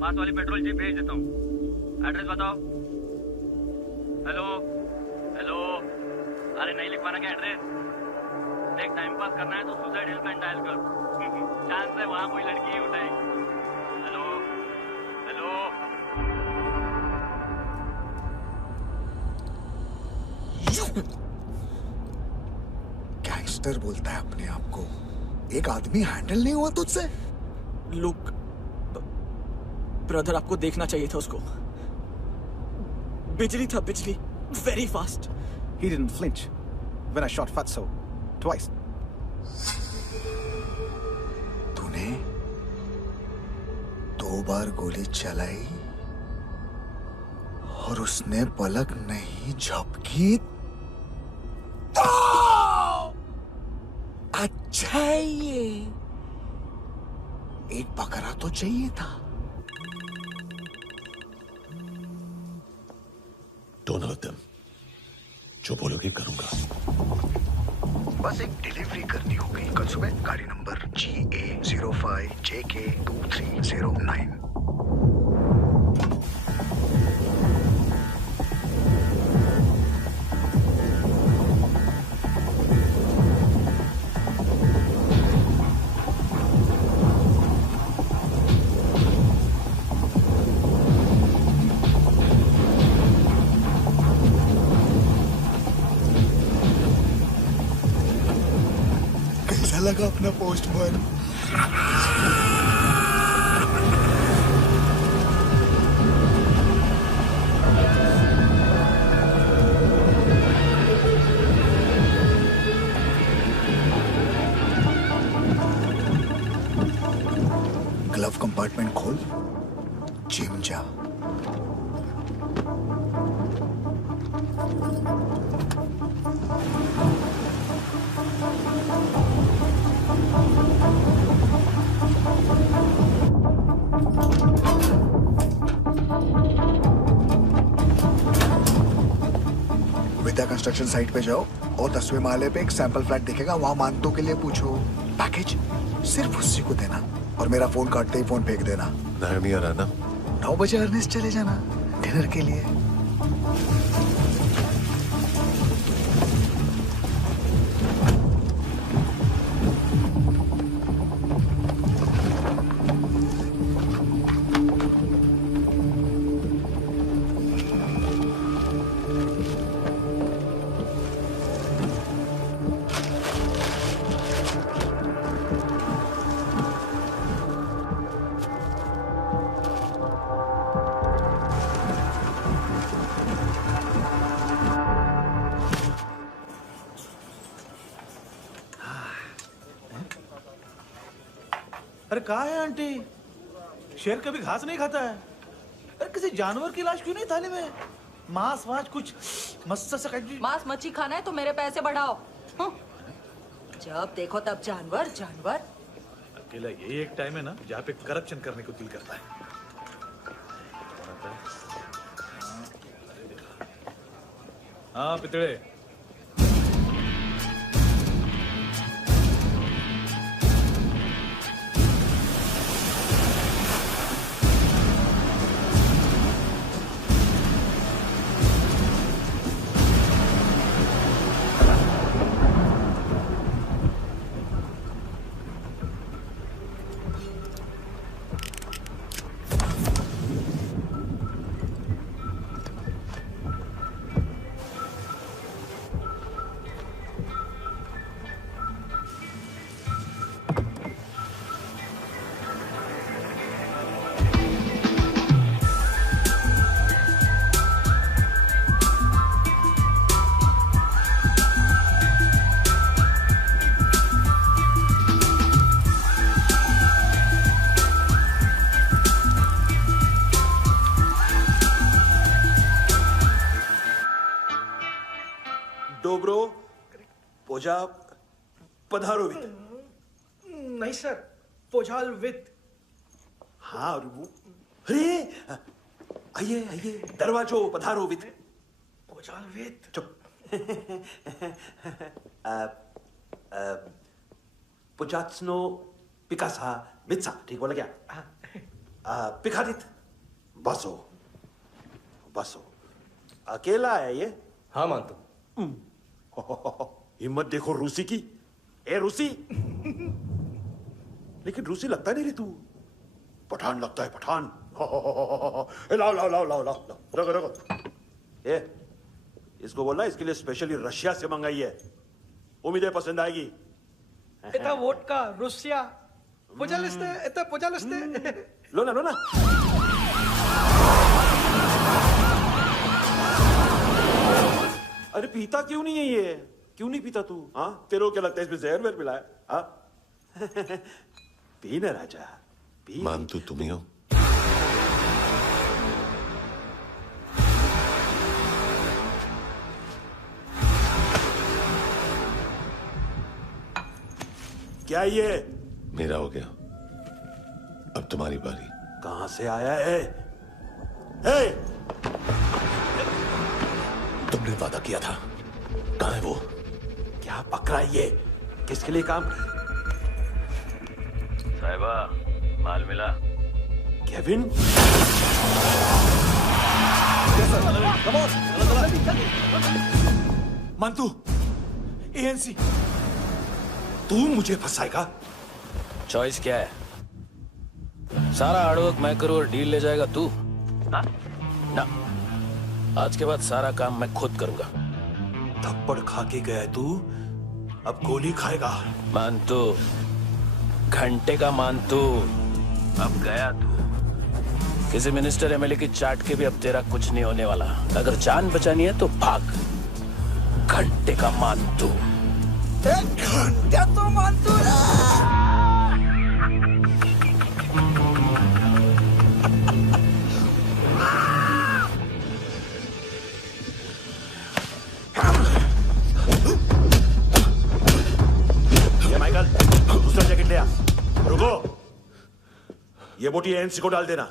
पास वाली पेट्रोल जीप भेज देता हूँ। एड्रेस बताओ। हेलो हेलो, अरे नहीं लिखवाना क्या एड्रेस? देख टाइम पास करना है तो सुसाइड हेल्पलाइन डायल कर। चांस है वहाँ कोई लड़की ही उठाएगी। Hello hello. गैंगस्टर बोलता है अपने आप को। एक आदमी हैंडल नहीं हुआ तुझसे? लुक ब्रदर, आपको देखना चाहिए था उसको। बिजली था, बिजली, very fast. He didn't flinch when I shot Fatso twice. तूने 2 बार गोली चलाई और उसने पलक नहीं झपकी तो अच्छा है ये। एक बकरा तो चाहिए था। Don't hurt them. जो बोलोगे करूंगा। बस एक डिलीवरी करनी होगी कल सुबह। गाड़ी नंबर GA05JK2309। लगा अपना पोस्टमैन। ग्लव कंपार्टमेंट खोल, जिम जा। विद्या कंस्ट्रक्शन साइट पे जाओ और 10वें माले पे एक सैंपल फ्लैट दिखेगा, वहां मानतो के लिए पूछो। पैकेज सिर्फ उसी को देना और मेरा फोन काटते ही फोन फेंक देना। नहीं आ रहा ना? 9 बजे अर्नेस्ट चले जाना डिनर के लिए। अरे कहा है आंटी, शेर कभी घास नहीं खाता है। अरे किसी जानवर की लाश क्यों नहीं थाली में? मांस वास कुछ मस्त सा मांस मच्छी खाना है तो मेरे पैसे बढ़ाओ। जब देखो तब जानवर जानवर। अकेला यही एक टाइम है ना जहाँ पे करप्शन करने को दिल करता है। हाँ पितड़े, डोब्रो पोजा पधारोवित। नहीं सर, पोजाल विथ। हाँ और वो, अरे आइए आइए, दरवाजो पधारोवित। पोजाल विथ। चुप। पुजात्सनो पिकासा मित्सा, ठीक बोला क्या? पिकादित बसो बसो। अकेला है ये? हाँ मानतो। हिम्मत देखो रूसी की। ए रूसी, लेकिन रूसी लगता नहीं रे तू, पठान लगता है पठान। लाओ लाओ लाओ लाओ लाओ, रखो रखो। ए इसको बोलना इसके लिए स्पेशली रशिया से मंगाई है, उम्मीद है पसंद आएगी। इतना वोडका रुसिया पोजालिस्ते, इतना पोजालिस्ते। लो ना लो ना। अरे पीता क्यों नहीं है ये? क्यों नहीं पीता तू? हाँ तेरे को क्या लगता है इसमें जहर वहर मिला है? हाँ पी ना राजा पी। मान तू तुम ही हो? क्या ये? मेरा हो गया, अब तुम्हारी बारी। कहां से आया है? हे! तुमने वादा किया था, कहां है वो? क्या पकड़ा ये? किसके लिए काम? साहिबा माल मिला? केविन? मंतू, एएनसी। तू मुझे फंसाएगा? चॉइस क्या है? सारा हार्डवर्क मैं करूं और डील ले जाएगा तू? ना, आज के बाद सारा काम मैं खुद करूंगा। थप्पड़ खा के गया तू, अब गोली खाएगा। मानतू, घंटे का मानतू, अब गया तू। किसी मिनिस्टर एमएलए की चाट के भी अब तेरा कुछ नहीं होने वाला। अगर जान बचानी है तो भाग। घंटे का मानतू। घंटे तो मानतू माइकल, दूसरा जैकेट ले आ। रुको, ये बोटी एएनसी को डाल देना।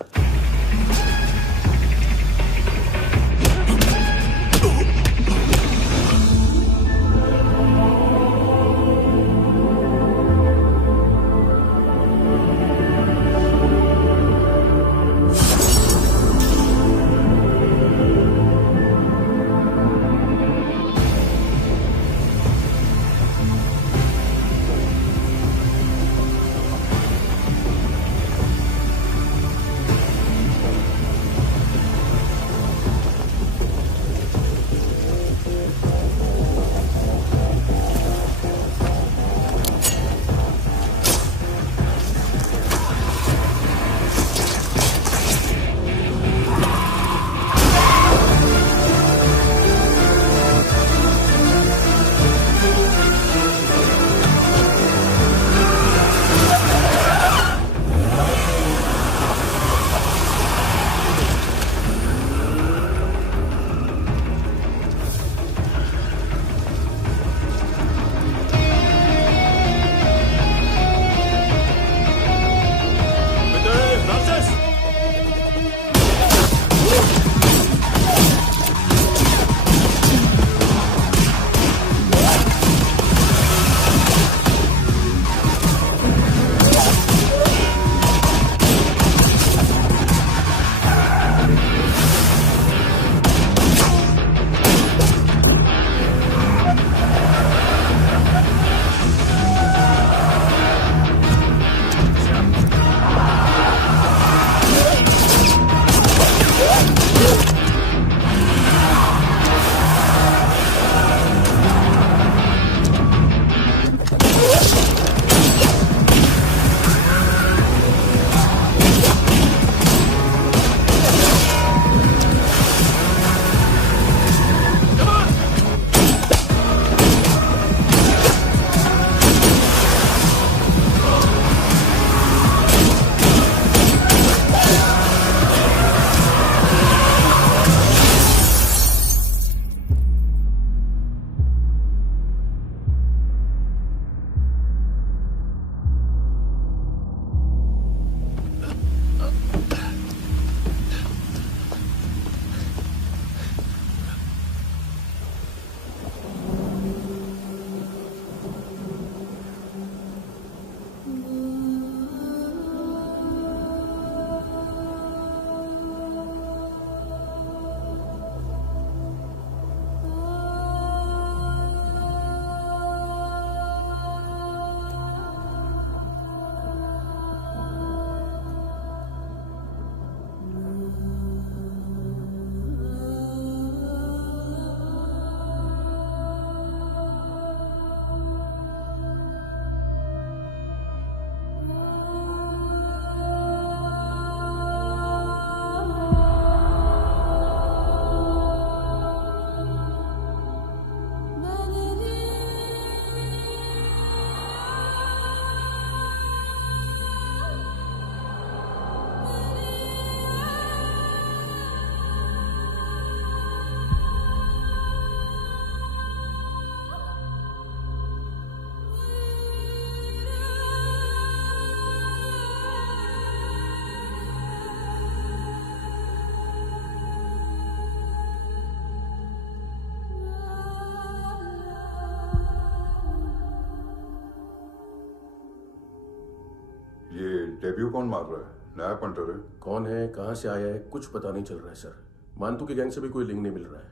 डेब्यू कौन मार रहा है? नया पंटर है। कौन है, कहाँ से आया है, कुछ पता नहीं चल रहा है सर। मानतू की गैंग से भी कोई लिंक नहीं मिल रहा है।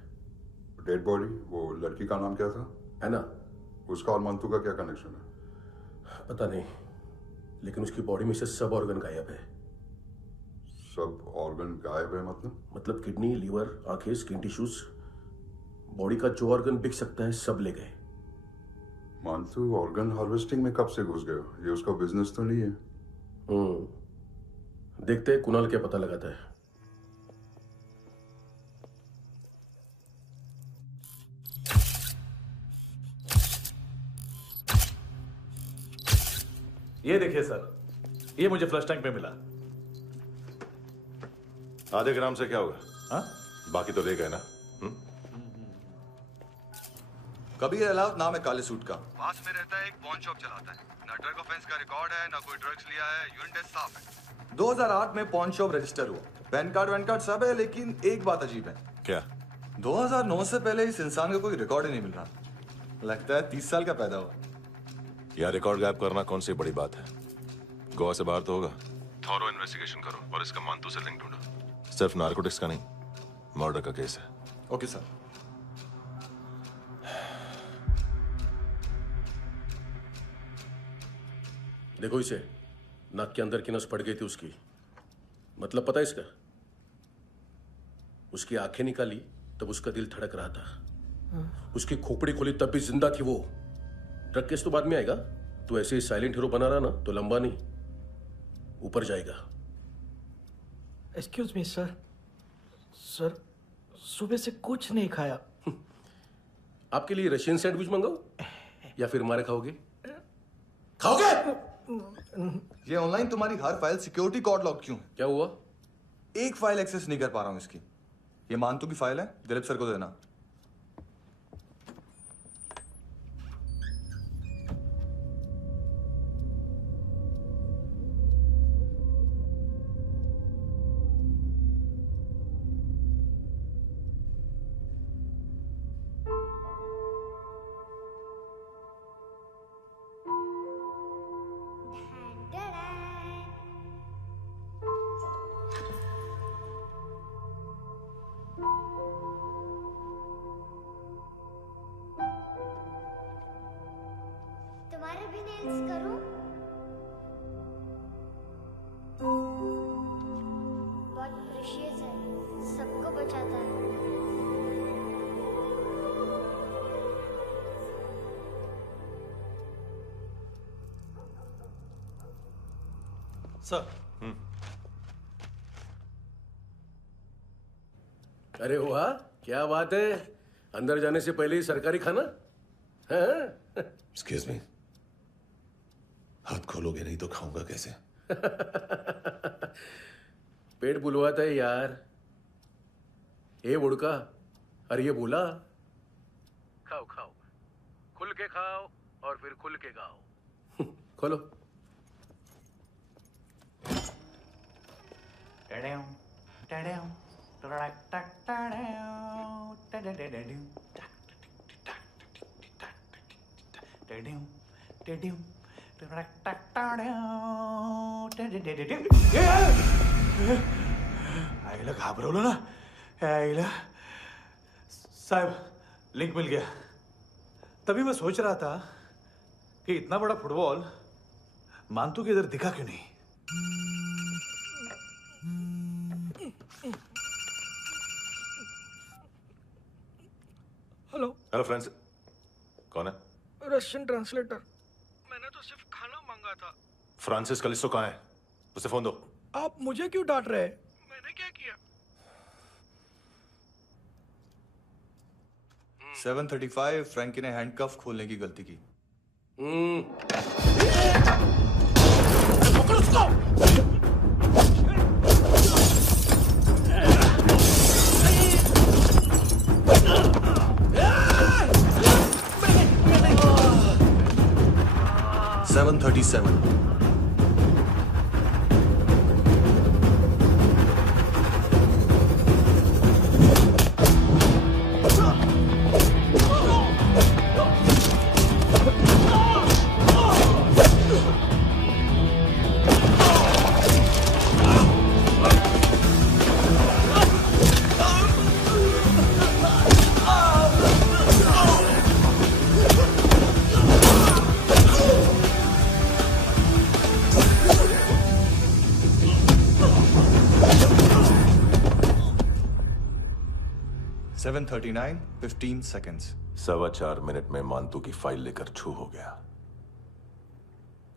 डेड बॉडी, वो लड़की का नाम क्या था? है ना? उसका और मंतू का क्या कनेक्शन है? पता नहीं, लेकिन उसकी बॉडी में से सब ऑर्गन गायब है। सब ऑर्गन गायब है मतलब किडनी, लीवर, आंखें, स्किन टिश्यूज, बॉडी का जो ऑर्गन बिक सकता है सब ले गए। मंतू ऑर्गन हार्वेस्टिंग में कब से घुस गए? ये उसका बिजनेस तो नहीं है? देखते हैं कुणाल क्या पता लगाता है। ये देखिए सर, ये मुझे फ्लश टैंक में मिला। आधे ग्राम से क्या होगा? हाँ? बाकी तो ले गए ना? कबीर अलाउद नाम है काले सूट का, पास में रहता है, एक पॉन शॉप चलाता है। ना ड्रग ऑफेंस का रिकॉर्ड है, ना कोई ड्रग्स लिया है, यूरिन टेस्ट साफ है। 2008 में पॉन शॉप रजिस्टर हुआ, पैन कार्ड सब है, लेकिन एक बात अजीब है। क्या? 2009 से पहले इस इंसान का कोई रिकॉर्ड ही नहीं मिल रहा। लगता है 30 साल का पैदा हुआ। यार रिकॉर्ड गायब करना कौन सी बड़ी बात है? गोवा से बाहर तो होगा। थॉरो इन्वेस्टिगेशन करो और इसका मंतू से लिंक ढूंढो। सिर्फ नारकोटिक्स का नहीं, मर्डर का केस है। Okay sir. देखो इसे, नाक के अंदर की नस पड़ गई थी उसकी। मतलब पता है इसका? उसकी आंखें निकाली तब उसका दिल धड़क रहा था। उसकी खोपड़ी खोली तब भी जिंदा थी वो। ड्रग केस तो बाद में आएगा। तो ऐसे ही साइलेंट हीरो बना रहा ना तो लंबा नहीं, ऊपर जाएगा। एक्सक्यूज मी सर, सुबह से कुछ नहीं खाया। आपके लिए रशियन सैंडविच मंगाओ या फिर हमारे खाओगे? खाओगे? ये ऑनलाइन तुम्हारी हर फाइल सिक्योरिटी कोड लॉक क्यों है? क्या हुआ? एक फाइल एक्सेस नहीं कर पा रहा हूं इसकी। ये मानतू की फाइल है, दिलीप सर को देना। तुम्हारे भी नेल्स करूं? बहुत प्रेशियस है, सबको बचाता है। सर। अरे वाह, क्या बात है। अंदर जाने से पहले ही सरकारी खाना। एक्सक्यूज मी, हाथ खोलोगे नहीं तो खाऊंगा कैसे? पेट बुलवाता है यार। ए बुड़का, अरे ये बोला। खाओ खाओ, खुल के खाओ और फिर खुल के गाओ। खोलो। आईला घाबरवलं ना आईला। साहब, लिंक मिल गया। तभी मैं सोच रहा था कि इतना बड़ा फुटबॉल मानतू के इधर दिखा क्यों नहीं। हेलो हेलो फ्रेंड्स, कौन है? Russian translator. मैंने तो सिर्फ खाना मांगा था। फ्रांसिस कलिस्टो कहाँ है? उसे फोन दो। आप मुझे क्यों डांट रहे हैं? मैंने क्या किया? 735 फ्रैंकी ने हैंडकफ खोलने की गलती की। पकड़ो उसको। 737 Oh! 7:39, 15 seconds. 4.25 मिनट में मांतू की फाइल लेकर छू हो गया।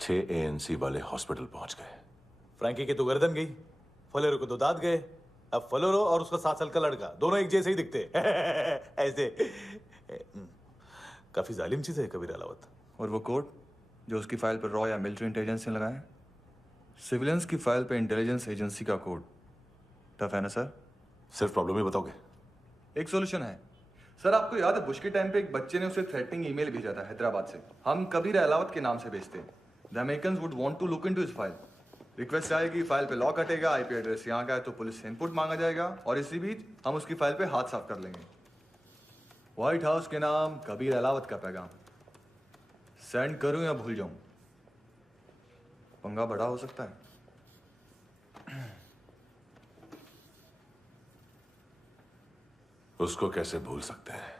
6 ANC वाले हॉस्पिटल पहुंच गए। फ्रैंकी की तो गर्दन गई, फलेरो को तो दांत गए। अब फलेरो और उसका 7 साल का लड़का दोनों एक जैसे ही दिखते ऐसे। काफी जालिम चीज है कबीर अलावत। और वो कोड जो उसकी फाइल पर रॉ या मिलिट्री इंटेलिजेंस ने लगाया, सिविलियंस की फाइल पे इंटेलिजेंस एजेंसी का कोड। टफ है ना सर? सिर्फ प्रॉब्लम ही बताओगे? एक सॉल्यूशन है सर। आपको याद है बुश के टाइम पे एक बच्चे ने उसे थ्रेटनिंग ईमेल भेजा था हैदराबाद से। हम कबीर अलावत के नाम से भेजते हैं। The Americans would want to look into his file. Request आएगी, फाइल पे लॉक हटेगा, आईपी एड्रेस यहाँ का है तो पुलिस से इनपुट मांगा जाएगा और इसी बीच हम उसकी फाइल पे हाथ साफ कर लेंगे। व्हाइट हाउस के नाम कबीर अलावत का पैगाम। सेंड करूं या भूल जाऊं? पंगा बड़ा हो सकता है। उसको कैसे भूल सकते हैं?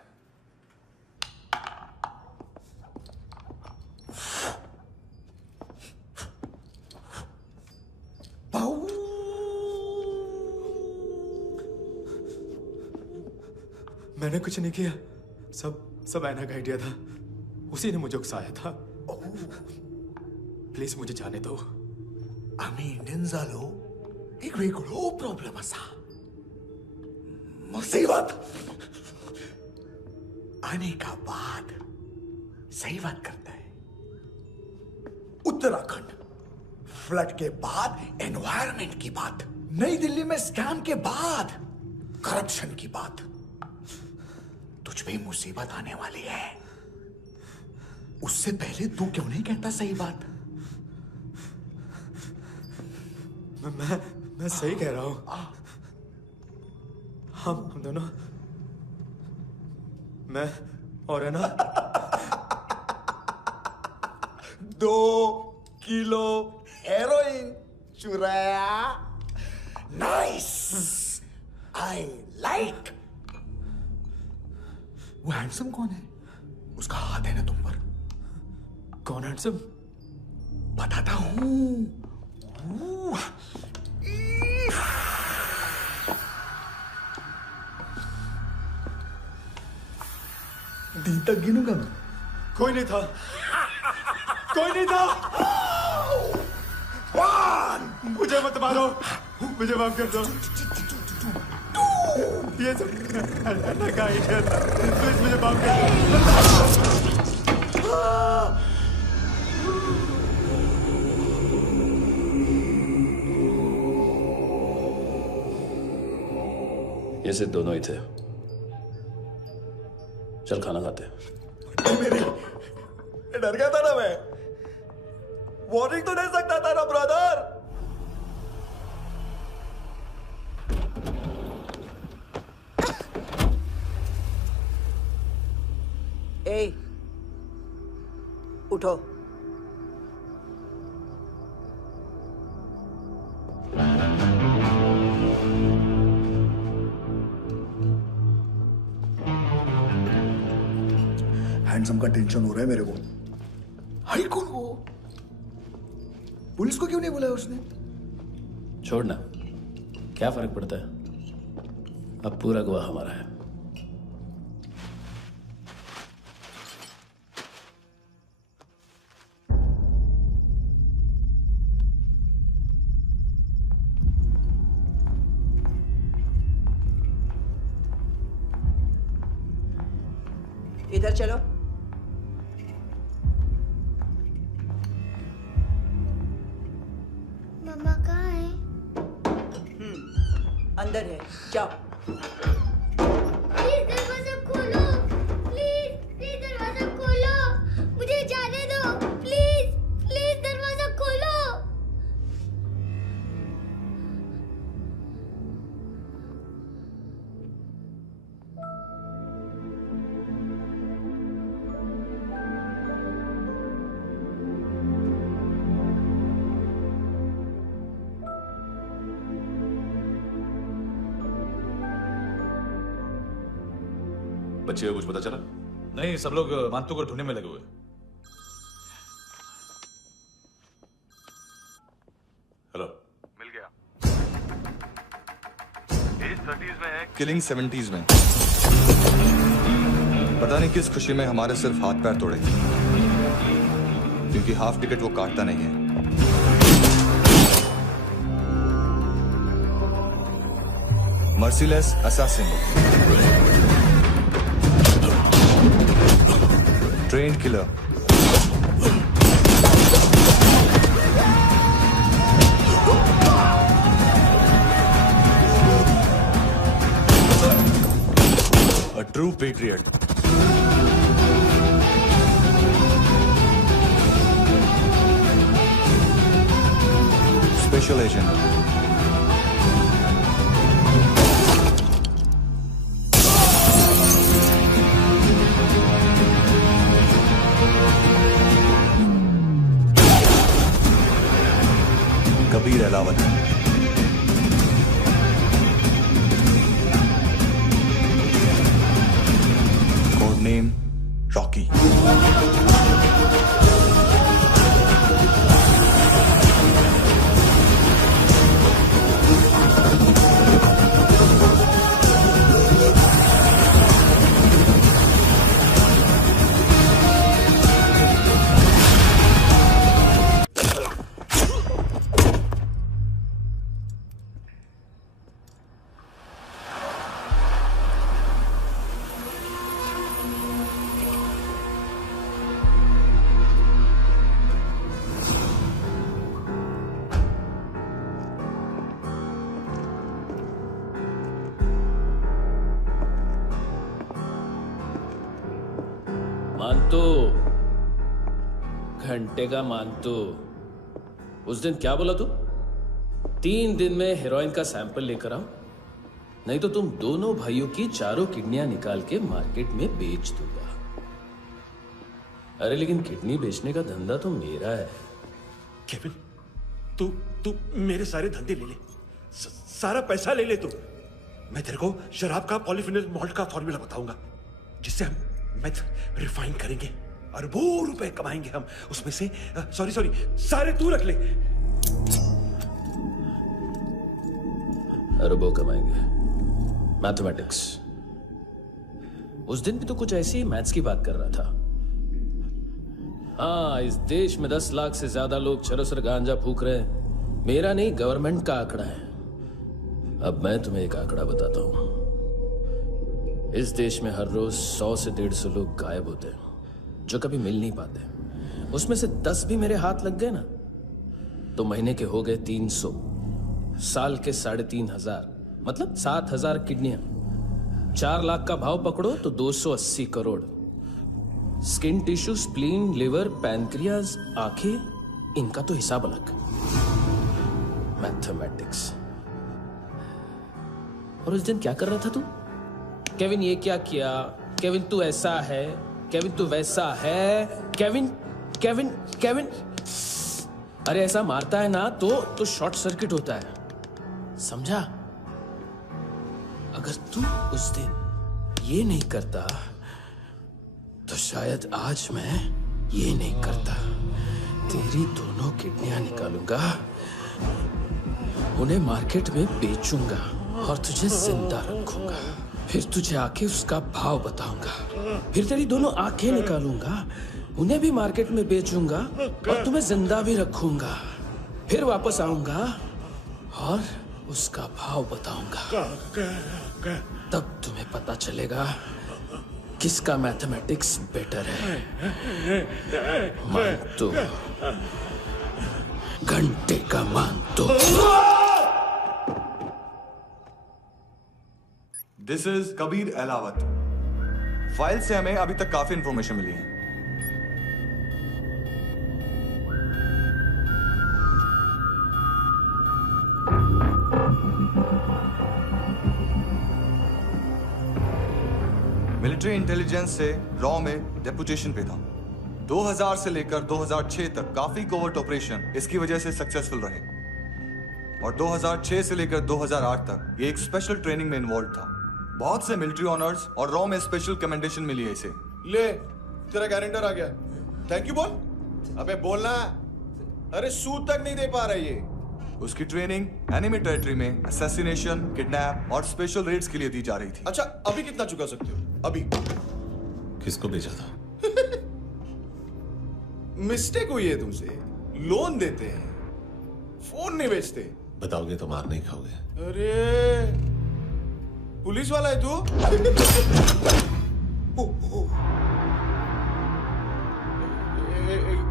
मैंने कुछ नहीं किया, सब ऐना का आइडिया था। उसी ने मुझे उकसाया था। प्लीज मुझे जाने दो। आम्ही इंडियन झालो एक वेगळो प्रॉब्लेम असा, मुसीबत आने का बाद। सही बात करता है। उत्तराखंड फ्लड के बाद एनवायरनमेंट की बात, नई दिल्ली में स्कैम के बाद करप्शन की बात। तुझ पे मुसीबत आने वाली है, उससे पहले तू क्यों नहीं कहता सही बात? मैं सही कह रहा हूं। हम दोनों, मैं और है ना 2 किलो हेरोइन चुराया। Nice, I like. वो हैंडसम कौन है? उसका हाथ है ना तुम पर? कौन हैंडसम? बताता हूं। दिन तक गिनूंगा मैं। कोई नहीं था, कोई नहीं था। मुझे मत मारो, मुझे माफ कर दो। ये सब ऐना का आइडिया था। प्लीज मुझे माफ कर दो। ये सिर्फ दोनों ही थे। चल खाना खाते। डर गया था ना मैं। वार्निंग तो दे सकता था ना ब्रदर। ए, उठो। हैंडसम का टेंशन हो रहा है मेरे को। हाई कौन वो? पुलिस को क्यों नहीं बुलाया उसने? छोड़ना, क्या फर्क पड़ता है? अब पूरा गवाह हमारा है। इधर चलो। मम्मा कहाँ है? अंदर है, जाओ। प्लीज दरवाजा खोलो, प्लीज दरवाजा खोलो, मुझे जाने दो, प्लीज दरवाजा खोलो। बच्चे को कुछ पता चला? नहीं, सब लोग मांतू को ढूंढने में लगे हुए। हेलो, मिल गया। एज 30s में है, किलिंग 70s में। पता नहीं किस खुशी में हमारे सिर्फ हाथ पैर तोड़े, क्योंकि हाफ टिकट वो काटता नहीं है। Merciless assassin, train killer, a true patriot. Special agent. Kabir Ahlawat. Code name Rocky. मानतो, घंटे का मानतो, उस दिन क्या बोला तू? 3 दिन में हेरोइन का सैंपल लेकर आओ, नहीं तो तुम दोनों भाइयों की चारों किडनियां निकाल के मार्केट में बेच दूंगा। अरे लेकिन किडनी बेचने का धंधा तो मेरा है। केविन, तू मेरे सारे धंधे ले ले, सारा पैसा ले ले तू। मैं तेरे को शराब का पॉलीफिनल मॉल्ट का फॉर्मूला बताऊंगा, जिससे हम मेथ रिफाइन करेंगे, अरबों रुपए कमाएंगे हम उसमें से। सॉरी सारे तू रख ले। अरबों कमाएंगे, मैथमेटिक्स। उस दिन भी तो कुछ ऐसी ही मैथ्स की बात कर रहा था। हाँ, इस देश में 10 लाख से ज्यादा लोग चरस और गांजा फूक रहे हैं। मेरा नहीं, गवर्नमेंट का आंकड़ा है। अब मैं तुम्हें एक आंकड़ा बताता हूं। इस देश में हर रोज 100 से 150 लोग गायब होते हैं, जो कभी मिल नहीं पाते। उसमें से 10 भी मेरे हाथ लग गए ना, तो महीने के हो गए 300, साल के 3,500, मतलब 7,000 किडनियां। 4 लाख का भाव पकड़ो तो 280 crore. Skin tissue, spleen, liver, pancreas, आंखें, इनका तो हिसाब अलग। मैथमेटिक्स। और उस दिन क्या कर रहा था तू? केविन ये क्या किया, केविन तू ऐसा है, केविन तू वैसा है, केविन केविन केविन। अरे ऐसा मारता है ना तो शॉर्ट सर्किट होता है, समझा? अगर तू उस दिन ये नहीं करता तो शायद आज मैं ये नहीं करता। तेरी दोनों किडनियां निकालूंगा, उन्हें मार्केट में बेचूंगा और तुझे जिंदा रखूंगा। फिर तुझे आके उसका भाव बताऊंगा। फिर तेरी दोनों आंखें निकालूंगा, उन्हें भी मार्केट में बेचूंगा और तुम्हें जिंदा भी रखूंगा। फिर वापस आऊंगा और उसका भाव बताऊंगा। तब तुम्हें पता चलेगा किसका मैथमेटिक्स बेटर है। मानतो, घंटे का मानतो। This is Kabir Ahlawat. File से हमें अभी तक काफी इंफॉर्मेशन मिली है। मिलिट्री इंटेलिजेंस से रॉ में डेपुटेशन पे था। 2000 से लेकर 2006 तक काफी कोवर्ट ऑपरेशन इसकी वजह से सक्सेसफुल रहे, और 2006 से लेकर 2008 तक ये एक स्पेशल ट्रेनिंग में इन्वॉल्व था। बहुत से मिलिट्री ऑनर्स और रॉ में स्पेशल कमेंडेशन मिली है इसे। ले, तेरा गारंटर आ गया। थैंक यू बोल। अबे बोलना। अरे सूद तक नहीं दे पा रहा ये। उसकी ट्रेनिंग एनिमी टेरिटरी में असैसिनेशन, किडनैप और स्पेशल रेड्स के लिए दी जा रही थी। अच्छा, अभी कितना चुका सकते हो? अभी किसको भेजा था? मिस्टेक हुई है तुमसे। लोन देते हैं, फोन नहीं बेचते। बताओगे तो मार नहीं खाओगे। अरे पुलिस वाला है तू?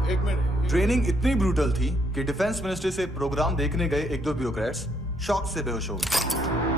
एक मिनट। ट्रेनिंग इतनी ब्रूटल थी कि डिफेंस मिनिस्ट्री से प्रोग्राम देखने गए एक दो ब्यूरोक्रेट्स शॉक से बेहोश हो गए।